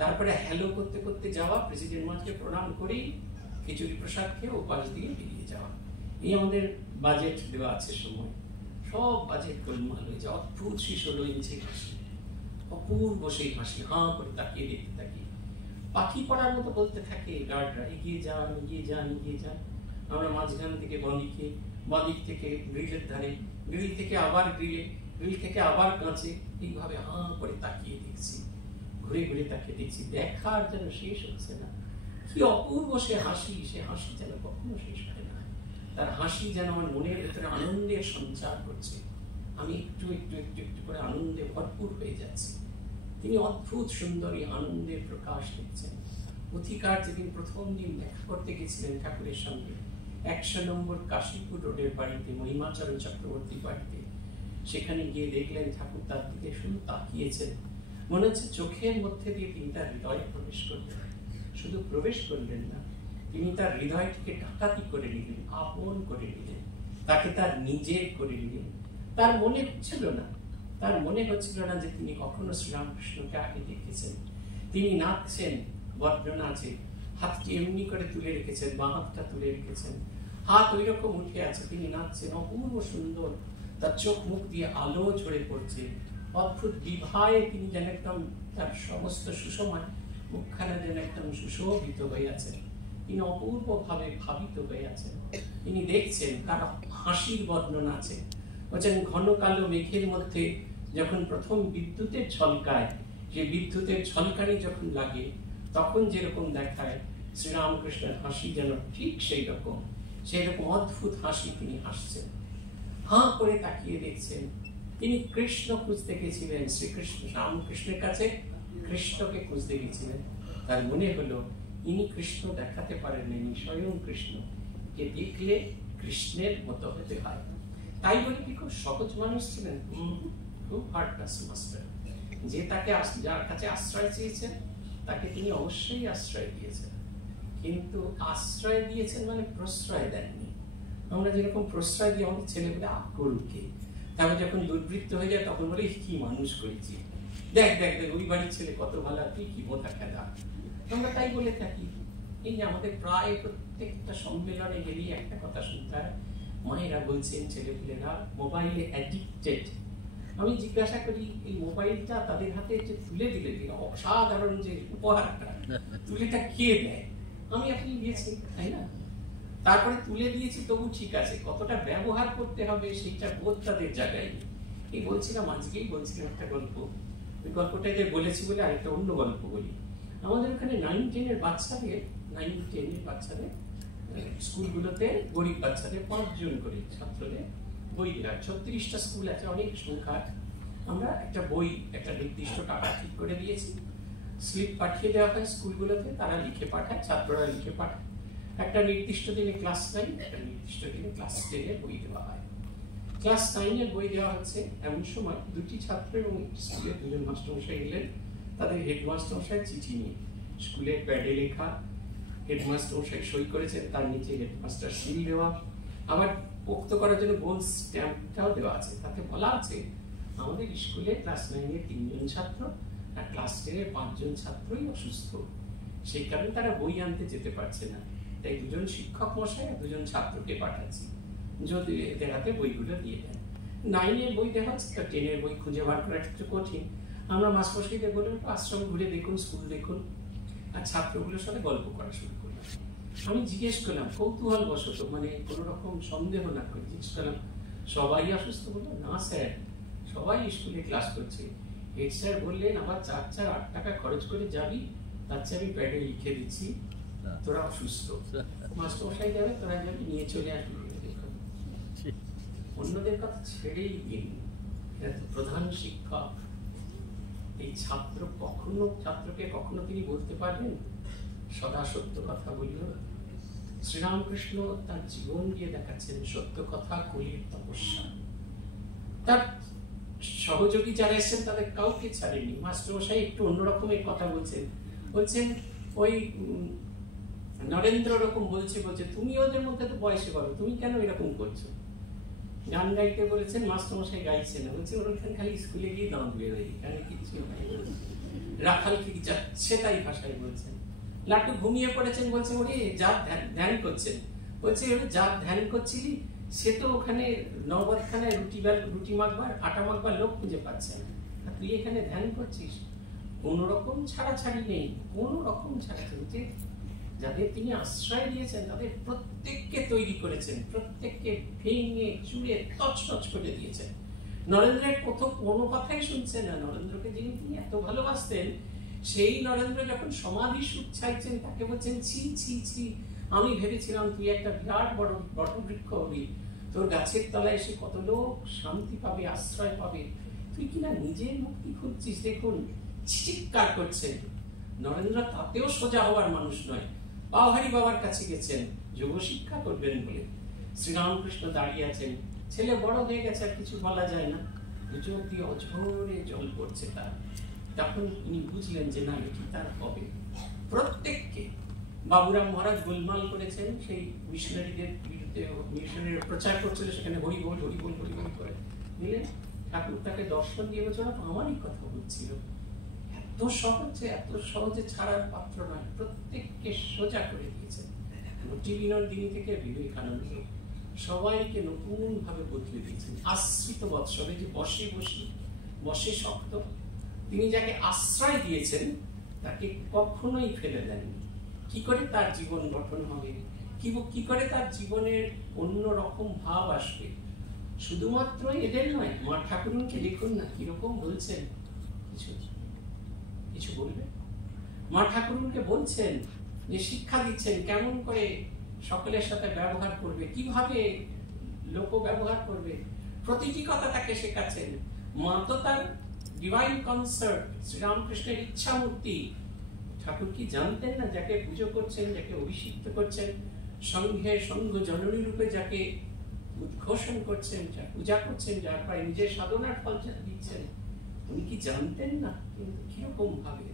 তারপরে হ্যালো করতে করতে যাওয়া, প্রেসিডেন্ট মহারাজকে প্রণাম করেই খিচুড়ি প্রসাদ খেয়ে ওপাশ দিয়ে বেরিয়ে যাওয়া। এই আমাদের বাজেট দেওয়া আছে সময়, সব বাজেট গোলমাল হয়ে যায়। অদ্ভুত সেই 16 ইঞ্চি হাসি, অপূর্ব সেই হাসি, হাঁ করে তাকিয়ে দেখতে থাকি, পাখি পড়ার মতো বলতে থাকে গার্ডরা, এগিয়ে যান, এগিয়ে যান, এগিয়ে যান। আমরা মাঝখান থেকে বাঁদিকে, বাঁদিক থেকে গ্রিলের ধারে, গ্রিল থেকে আবার গ্রিলে, গ্রিল থেকে আবার কাঁচে, এইভাবে হাঁ করে তাকিয়ে দেখছি, ঘুরে ঘুরে তাকিয়ে দেখছি, দেখার যেন শেষ হচ্ছে না। কি অপূর্ব সে হাসি, সে হাসি যেন কখনো শেষ হয় না। তার হাসি যেন আমার মনের ভেতরে আনন্দের সঞ্চার করছে, আমি একটু একটু একটু একটু করে আনন্দে ভরপুর হয়ে যাচ্ছি। তিনি অদ্ভুত সুন্দরী আনন্দের প্রকাশ দিচ্ছেন। অধিকার যেদিন প্রথম দিন দেখা করতে গেছিলেন ঠাকুরের সঙ্গে 100 নম্বর কাশীপুর রোডের বাড়িতে, মহিমাচরণ চক্রবর্তী বাড়িতে, সেখানে গিয়ে দেখলেন ঠাকুর তার দিকে শুধু তাকিয়েছেন, মনে হচ্ছে চোখের মধ্যে দিয়ে তিনি তার হৃদয়ে প্রবেশ করলেন। শুধু প্রবেশ করলেন না, তিনি তার হৃদয়টিকে ডাকাতি করে নিলেন, আপন করে নিলেন, তাকে তার নিজের করে নিলেন। তার মনে হচ্ছিল না, তার মনে হচ্ছিল না যে তিনি কখনো শ্রীরামকৃষ্ণকে আগে দেখেছেন। তিনি নাচছেন, বর্ণনা আছে, হাতটি এমনি করে তুলে রেখেছেন, বাঁ হাতটা তুলে রেখেছেন, হাত ওই রকম উঠে আছে, তিনি নাচছেন, অপূর্ব সুন্দর তার চোখ মুখ দিয়ে আলো ঝরে পড়ছে, অদ্ভুত বিভায় তিনি যেন একদম তার সমস্ত সুষমায় মুখখানা যেন একদম সুশোভিত হয়ে আছেন। তিনি অপূর্ব ভাবে ভাবিত হয়ে আছেন। তিনি দেখছেন তার হাসির বর্ণনা আছে, বলছেন ঘন কালো মেঘের মধ্যে যখন প্রথম বিদ্যুতের ঝলকায়, যে বিদ্যুতের ঝলকানি যখন লাগে তখন যেরকম দেখায়, শ্রীরামকৃষ্ণের হাসি যেন ঠিক সেই রকম অদ্ভুত হাসি তিনি হাসছেন। হাঁ করে তাকিয়ে দেখছেন। তিনি কৃষ্ণ খুঁজতে গেছিলেন, শ্রীকৃষ্ণ রামকৃষ্ণের কাছে কৃষ্ণকে খুঁজতে গেছিলেন। তার মনে হলো ইনি কৃষ্ণ দেখাতে পারেন, ইনি স্বয়ং কৃষ্ণ, কে দেখলে কৃষ্ণের মতো হতে হয়। তাই বলে কি খুব সহজ মানুষ ছিলেন? খুব হার্ড মাস্টার। যে তাকে যার কাছে আশ্রয় চেয়েছেন তাকে তিনি অবশ্যই আশ্রয় দিয়েছেন, কিন্তু আশ্রয় দিয়েছেন মানে প্রশ্রয় দেননি। আমরা যেরকম প্রশ্রয় দিই আমাদের ছেলেগুলো আক্রমকে, তারপর যখন দুর্বৃত্ত হয়ে যায় তখন বলে কি মানুষ করেছি, দেখ দেখ দেখ ওই বাড়ির ছেলে কত ভালো, তুই কি বোধা খেলা। আমরা তাই বলে থাকি। এই যে আমাদের প্রায় প্রত্যেকটা সম্মেলনে গেলেই একটা কথা শুনতে হয়, মায়েরা বলছেন ছেলেপুলেরা মোবাইলে অ্যাডিক্টেড। আমি জিজ্ঞাসা করি এই মোবাইলটা তাদের হাতে যে তুলে দিলে, অসাধারণ যে উপহারটা, তুলেটা কে দেয়? আমি আপনি দিয়েছি, তাই না? তারপরে তুলে দিয়েছি তবু ঠিক আছে, কতটা ব্যবহার করতে হবে সেইটা বোধ তাদের জায়গায়। এই বলছিলাম, আজকেই বলছিলাম একটা গল্প। ওই গল্পটা যে বলেছি বলে আরেকটা অন্য গল্প বলি। আমাদের ওখানে 9-10 এর বাচ্চাদের স্কুলগুলোতে গরিব বাচ্চাদের 5 জন করে ছাত্রদের বই দেওয়া। 36টা স্কুল আছে, অনেক সংখ্যা। আমরা একটা বই একটা নির্দিষ্ট টাকা ঠিক করে দিয়েছি, স্লিপ পাঠিয়ে দেওয়া হয় স্কুলগুলোতে, তারা লিখে পাঠায়, ছাত্ররা লিখে পাঠায়। একটা নির্দিষ্ট দিনে ক্লাস 9, একটা নির্দিষ্ট দিনে ক্লাস 10 এর বই দেওয়া হয়। ক্লাস 9 এর বই দেওয়া হচ্ছে এমন সময় 2টি ছাত্র এবং স্কুলের 2জন মাস্টারমশাই এলেন তাদের হেডমাস্টারমশাই চিঠি নিয়ে। স্কুলের প্যাডে লেখা, হেডমাস্টারমশাই সই করেছেন, তার নিচে হেডমাস্টার সিল দেওয়া, আবার পোক্ত করার জন্য গোল স্ট্যাম্পটাও দেওয়া আছে। তাতে বলা আছে আমাদের স্কুলে ক্লাস 9 এর 3 জন ছাত্র আর ক্লাস 10 এর 5 জন ছাত্রই অসুস্থ, সেই কারণে তারা বই আনতে যেতে পারছে না, তাই 2 জন শিক্ষক মশাই আর 2 জন ছাত্রকে পাঠাচ্ছি, যদি এদের হাতে বইগুলো দিয়ে দেন। 9 এর বই দেখা হচ্ছে, 10 এর বই খুঁজে বার করা একটু কঠিন। আমরা মাস্টারমশাইদের বললাম আশ্রম ঘুরে দেখুন, স্কুল দেখুন, আর ছাত্রগুলোর সাথে গল্প করা শুরু করলাম। আমি জিজ্ঞেস করলাম কৌতূহল বশত, মানে কোন রকম সন্দেহ না করে জিজ্ঞেস করলাম, সবাই অসুস্থ? বললো না স্যার, সবাই স্কুলে ক্লাস করছে। হেড স্যার বললেন আবার 4-8 টাকা খরচ করে যাবি, তার চেয়ে আমি প্যাডে লিখে দিচ্ছি তোরা অসুস্থ, মাস্টারমশাই যাবে, তোরা যাবি, নিয়ে চলে আসবি। অন্যদের কথা ছেড়েই দিন, প্রধান শিক্ষক। এই ছাত্রকে কখনো তিনি বলতে পারবেন সদা সত্য কথা বলিল? শ্রীরামকৃষ্ণ তার জীবন দিয়ে দেখাচ্ছেন সত্য কথা কলির তপস্যা। তার সহযোগী যারা এসেছেন তাদের কাউকে ছাড়েননি। মাস্টারমশাই একটু অন্যরকমের কথা বলছেন ওই নরেন্দ্র রকম বলছে তুমি ওদের মধ্যে তো বয়সে বলো, তুমি কেন এরকম করছো? গান গাইতে বলেছেন, মাস্টারমশাই গাইছে না, বলছে ওরখান খালি স্কুলে গিয়ে দাঁত বেরোয়, এখানে কিছু রাখাল কি যাচ্ছে তাই ভাষায় বলছেন। লাট্টু ঘুমিয়ে পড়েছেন, বলছে ওরে যা ধ্যান করছেন, বলছে ওরে যা ধ্যান করছিলি সে তো ওখানে নবদখানায় রুটি মাখবার আটা মাখবার লোক খুঁজে পাচ্ছে না, তুই এখানে ধ্যান করছিস। কোন রকম ছাড়াছাড়ি নেই, কোন রকম ছাড়াছাড়ি। যাদের তিনি আশ্রয় দিয়েছেন তাদের প্রত্যেককে তৈরি করেছেন, প্রত্যেককে ভেঙে চুড়ে তছনছ করে দিয়েছেন। নরেন্দ্রের কোনো কথাই শুনছে না। নরেন্দ্রকে যিনি তিনি এত ভালোবাসতেন, সেই নরেন্দ্র যখন সমাধি সুখ চাইছেন তাকে বলছেন ছি ছি ছি, আমি ভেবেছিলাম তুই একটা বিরাট বড় বটবৃক্ষ হবি, তোর গাছের তলায় এসে কত লোক শান্তি পাবে, আশ্রয় পাবে, তুই কিনা নিজের মুক্তি খুঁজছিস। দেখুন চিৎকার করছেন। নরেন্দ্র তাতেও সোজা হওয়ার মানুষ নয়, পাওহারি বাবার কাছে গেছেন যোগ শিক্ষা করবেন বলে। শ্রীরামকৃষ্ণ দাঁড়িয়ে আছেন, ছেলে বড় হয়ে গেছে আর কিছু বলা যায় না, চোখ দিয়ে অঝরে জল পড়ছে তার। তখন তিনি বুঝলেন যে না, এটি তার হবে। প্রত্যেককে বাবুরাম মহারাজ গোলমাল করেছেন, সেই মিশনারিদের বিরুদ্ধে মিশনারি প্রচার করছিল, সেখানে হরি বল হরি বল হরি বল করে দিলেন। ঠাকুর তাকে দর্শন দিয়ে বলছিল আমারই কথা বলছিল, এত সহজে ছাড়ার পাত্র নয়, প্রত্যেককে সোজা করে দিয়েছেন। রুটি বিনোদিনী থেকে বিবেকানন্দ, সবাইকে নতুন ভাবে বদলে দিয়েছেন। আশ্রিত বৎসরে, যে বসে বসে শক্ত, তিনি যাকে আশ্রয় দিয়েছেন তাকে কখনোই ফেলে দেননি। কি করে তার জীবন গঠন হবে, কি করে তার জীবনের অন্য রকম ভাব আসবে, শুধুমাত্র এদের নয়। মা ঠাকুরুনকে দেখুন না কিরকম বলছেন, কিছু বলবে। মা ঠাকুরুনকে বলছেন যে শিক্ষা দিচ্ছেন কেমন করে সকলের সাথে ব্যবহার করবে, কিভাবে লোক ব্যবহার করবে, প্রতিটি কথা তাকে শেখাচ্ছেন। মা তো তার ডিভাইন কনসার্ট, শ্রীরামকৃষ্ণের ইচ্ছা মূর্তি। ঠাকুর কি জানতেন না যাকে পুজো করছেন, যাকে অভিষিক্ত করছেন, সংঘের সংঘ জননী রূপে যাকে উদ্ঘোষণ করছেন, যা পূজা করছেন, যার প্রায় নিজের সাধনার ফল দিচ্ছেন, উনি কি জানতেন না? কিন্তু কিরকম ভাবে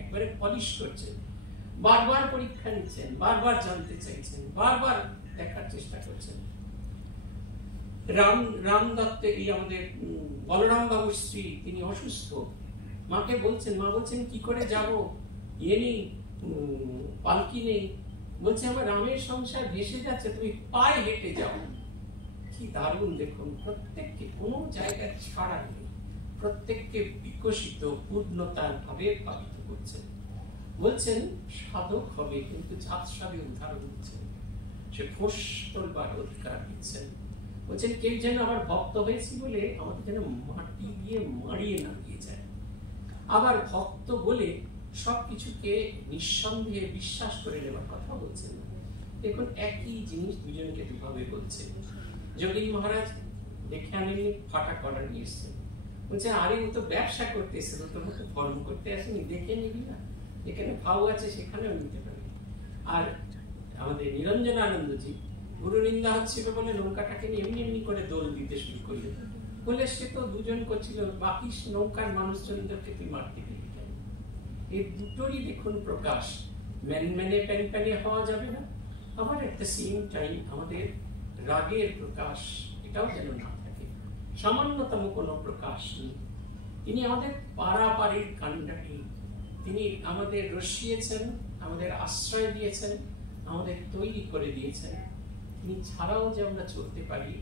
একবারে পলিশ করছেন, বারবার পরীক্ষা নিচ্ছেন, বারবার জানতে চাইছেন, বারবার দেখার চেষ্টা করছেন। রাম দত্তের, আমাদের বলরাম বাবুর স্ত্রী, তিনি অসুস্থ। মাকে বলছেন, মা বলছেন কি করে যাব, নেই, পালকি নেই। বলছে আমার রামের সংসার ভেসে যাচ্ছে, তুমি পায়ে হেঁটে যাও। কি দারুণ দেখুন, প্রত্যেককে কোনো জায়গায় ছাড়া নেই, প্রত্যেককে বিকশিত পূর্ণতার ভাবে প্রাপ্ত করছেন। বলছেন সাধক হবে কিন্তু জাতসাবে উদাহরণ দিচ্ছেন, সে ফোঁস তোলবার অধিকার দিচ্ছেন। বলছেন কেউ যেন আমার ভক্ত হয়েছি বলে আমাকে যেন মাটি দিয়ে মারিয়ে না দিয়ে যায়। আবার ভক্ত বলে সবকিছুকে নিঃসন্দেহে বিশ্বাস করে নেওয়ার কথা বলছেন না। দেখুন একই জিনিস দুজনকে দুভাবে বলছে। যোগী মহারাজ দেখে আনেননি, ফাটা করা নিয়ে এসছেন। বলছে আরে ও তো ব্যবসা করতে এসেছিল, তোর মতো ধর্ম করতে আসেনি, দেখে নিবি না, যেখানে ভাও আছে সেখানেও নিতে পারবি। আর আমাদের নিরঞ্জনানন্দজি গুরু নিন্দা হচ্ছিল বলে নৌকাটাকে এমনি এমনি করে দোল দিতে শুরু করলেন। বলে সে তো দুজন করছিল, বাকি নৌকার মানুষজনদেরকে তুই মারতে দিবি কেন? এই দুটোরই দেখুন প্রকাশ। ম্যানে প্যান হওয়া যাবে না, আবার এট দ্য সেম টাইম আমাদের রাগের প্রকাশ এটাও যেন না থাকে, সামান্যতম কোনো প্রকাশ নেই। তিনি আমাদের পারাপারির কাণ্ডারি, তিনি আমাদের রসিয়েছেন, আমাদের আশ্রয় দিয়েছেন, আমাদের তৈরি করে দিয়েছেন। তিনি ছাড়াও যে আমরা চলতে পারি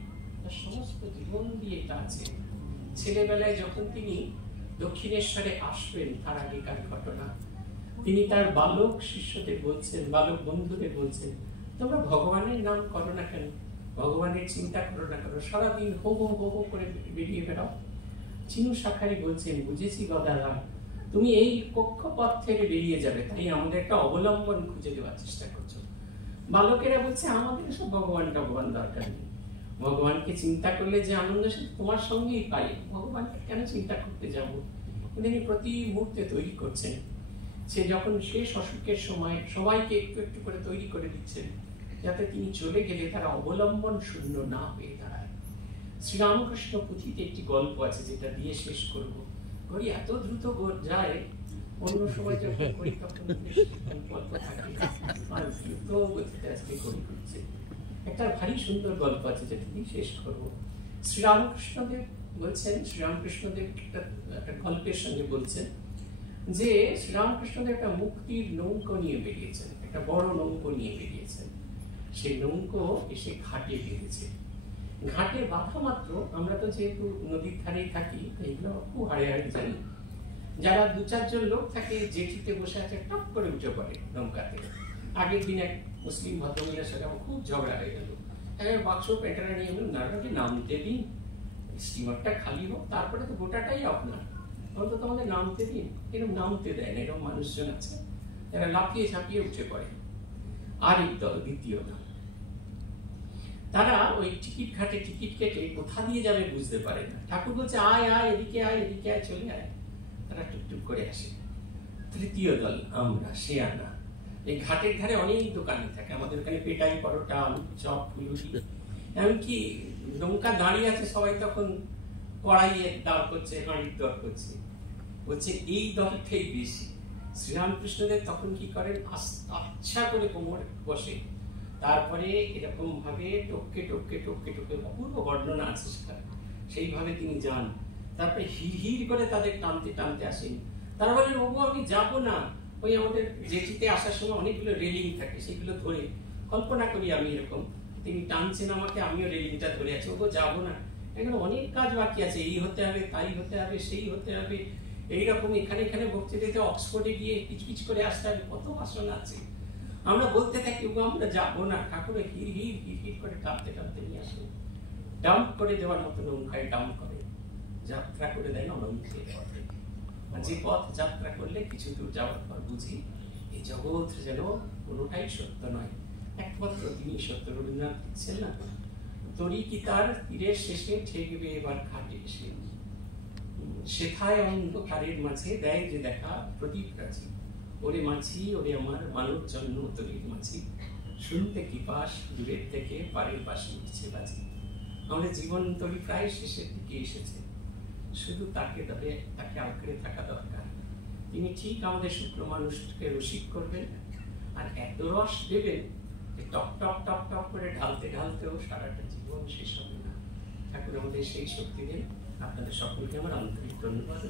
তার সমস্ত জীবন দিয়ে এটা আছে। ছেলেবেলায় যখন তিনি দক্ষিণেশ্বরে আসবেন, তার আগেকার ঘটনা, তিনি তার বালক শিষ্যদের বলছেন, বালক বন্ধুদের বলছেন, তোমরা ভগবানের নাম করো না কেন, ভগবানের চিন্তা করো না কেন, সারাদিন হো হো হো হো করে বেরিয়ে বেড়াও। চিনু শাখারি বলছেন, বুঝেছি গদাধর, তুমি এই কক্ষপথ থেকে বেরিয়ে যাবে, তাই আমাদের একটা অবলম্বন খুঁজে দেওয়ার চেষ্টা করছো। বালকেরা বলছে আমাদের সব ভগবান দরকার নেই, ভগবানকে চিন্তা করলে যে আনন্দ সে তোমার সঙ্গেই পাই, ভগবানকে কেন চিন্তা করতে যাব? তিনি প্রতি মুহূর্তে তৈরি করছেন। সে যখন শেষ অসুখের সময় সবাইকে একটু একটু করে তৈরি করে দিচ্ছেন, যাতে তিনি চলে গেলে তারা অবলম্বন শূন্য না হয়ে দাঁড়ায়। শ্রীরামকৃষ্ণ পুঁথিতে একটি গল্প আছে যেটা দিয়ে শেষ করব। ঘড়ি এত দ্রুত যায়, অন্য সময় যখন করি তখন গল্প থাকে, আর দ্রুত গতিতে আজকে ঘড়ি ঘুরছে। একটা ভারী সুন্দর গল্প আছে যেটা দিয়ে শেষ করব। শ্রীরামকৃষ্ণদেব বলছেন, শ্রীরামকৃষ্ণদেব একটা গল্পের সঙ্গে বলছেন যে শ্রীরামকৃষ্ণদেব একটা মুক্তির নৌকো নিয়ে বেরিয়েছেন, একটা বড় নৌকো নিয়ে বেরিয়েছেন। সেই নৌকো এসে ঘাটে বেরিয়েছে। ঘাটে বাধা মাত্র, আমরা তো যেহেতু নদীর ধারেই থাকি এইগুলো খুব হাড়ে হাড়ে জানি, যারা দু চারজন লোক থাকে জেটিতে বসে আছে, টপ করে উঠে পড়ে নৌকাতে। আগের দিন এক মুসলিম ভদ্রমহিলার সাথে আমার খুব ঝগড়া হয়ে গেল। একবার বাক্স পেটারা নিয়ে নাটকে নামতে দিন, স্টিমারটা খালি হোক, তারপরে তো গোটাটাই আপনার, অন্তত আমাদের নামতে দিন। এরকম নামতে দেয় না, এরকম মানুষজন আছে যারা লাফিয়ে ঝাঁপিয়ে উঠে পড়ে। আরেক দল, দ্বিতীয় দল, তারা ওই টিকিট ঘাটে টিকিট কেটে কোথা দিয়ে যাবে বুঝতে পারে না। ঠাকুর বলছে আয় আয়, এদিকে আয়, এদিকে আয়, চলে আয়, তারা টুকটুক করে আসে। তৃতীয় দল আমরা, সে আনা। এই ঘাটের ধারে অনেক দোকানে থাকে, আমাদের ওখানে পেটাই, পরোটা, আলু চপ, ফুলুরি, এমনকি নৌকা দাঁড়িয়ে আছে, সবাই তখন কড়াইয়ের দাঁড় করছে, হাঁড়ির দর করছে। বলছে এই দলটাই বেশি। শ্রীরামকৃষ্ণদেব তখন কি করেন, আচ্ছা করে কোমর বসে, তারপরে এরকম ভাবে টপকে টপকে টপকে টপকে, অপূর্ব বর্ণনা আছে সেখানে, সেইভাবে তিনি যান। তারপরে হিড় হিড় করে তাদের টানতে টানতে আসেন। তারা বলেন ওগো আমি যাবো না, ওই আমাদের জেটিতে আসার সময় অনেকগুলো রেলিং থাকে, সেগুলো ধরে, কল্পনা করি আমি এরকম তিনি টানছেন আমাকে, আমিও রেলিংটা ধরে আছি, ওগো যাবো না, এখানে অনেক কাজ বাকি আছে, এই হতে হবে, তাই হতে হবে, সেই হতে হবে, এইরকম এখানে এখানে বক্তৃতাতে অক্সফোর্ডে গিয়ে পিচ করে আসতে হবে, কত বাসনা আছে। আমরা বলতে থাকি ওগো আমরা যাবো না, ঠাকুর হির হির হির হির করে টানতে টানতে নিয়ে আসেন, ডাম্প করে দেওয়ার মতো নৌকায় ডাম্প করে যাত্রা করে দেন অনন্তের পথে। যে পথ যাত্রা করলে কিছু দূর যাওয়ার পর বুঝি এই জগৎ যেন কোনোটাই সত্য নয়, একমাত্র তিনি সত্য। রবীন্দ্রনাথ লিখছেন না, তরি কি তার তীরের শেষে ঠেকবে এবার ঘাটে এসে, সেথায় অন্ধকারের মাঝে দেয় যে দেখা প্রদীপ রাজি, ওরে মাঝি ওরে আমার মানব জন্ম তরির মাঝি, শুনতে কি পাস দূরের থেকে পারের পাশে উঠছে বাজি। আমাদের জীবন তরি প্রায় শেষের দিকে এসেছে, শুধু তাকে আঁকড়ে থাকা দরকার। তিনি ঠিক আমাদের শুক্র মানুষকে রসিক করবেন, আর এত রস দেবেন যে টক টক টক টক করে ঢালতে ঢালতেও সারাটা জীবন শেষ হবে না। ঠাকুর আমাদের সেই শক্তি দেন। আপনাদের সকলকে আমার আন্তরিক ধন্যবাদ।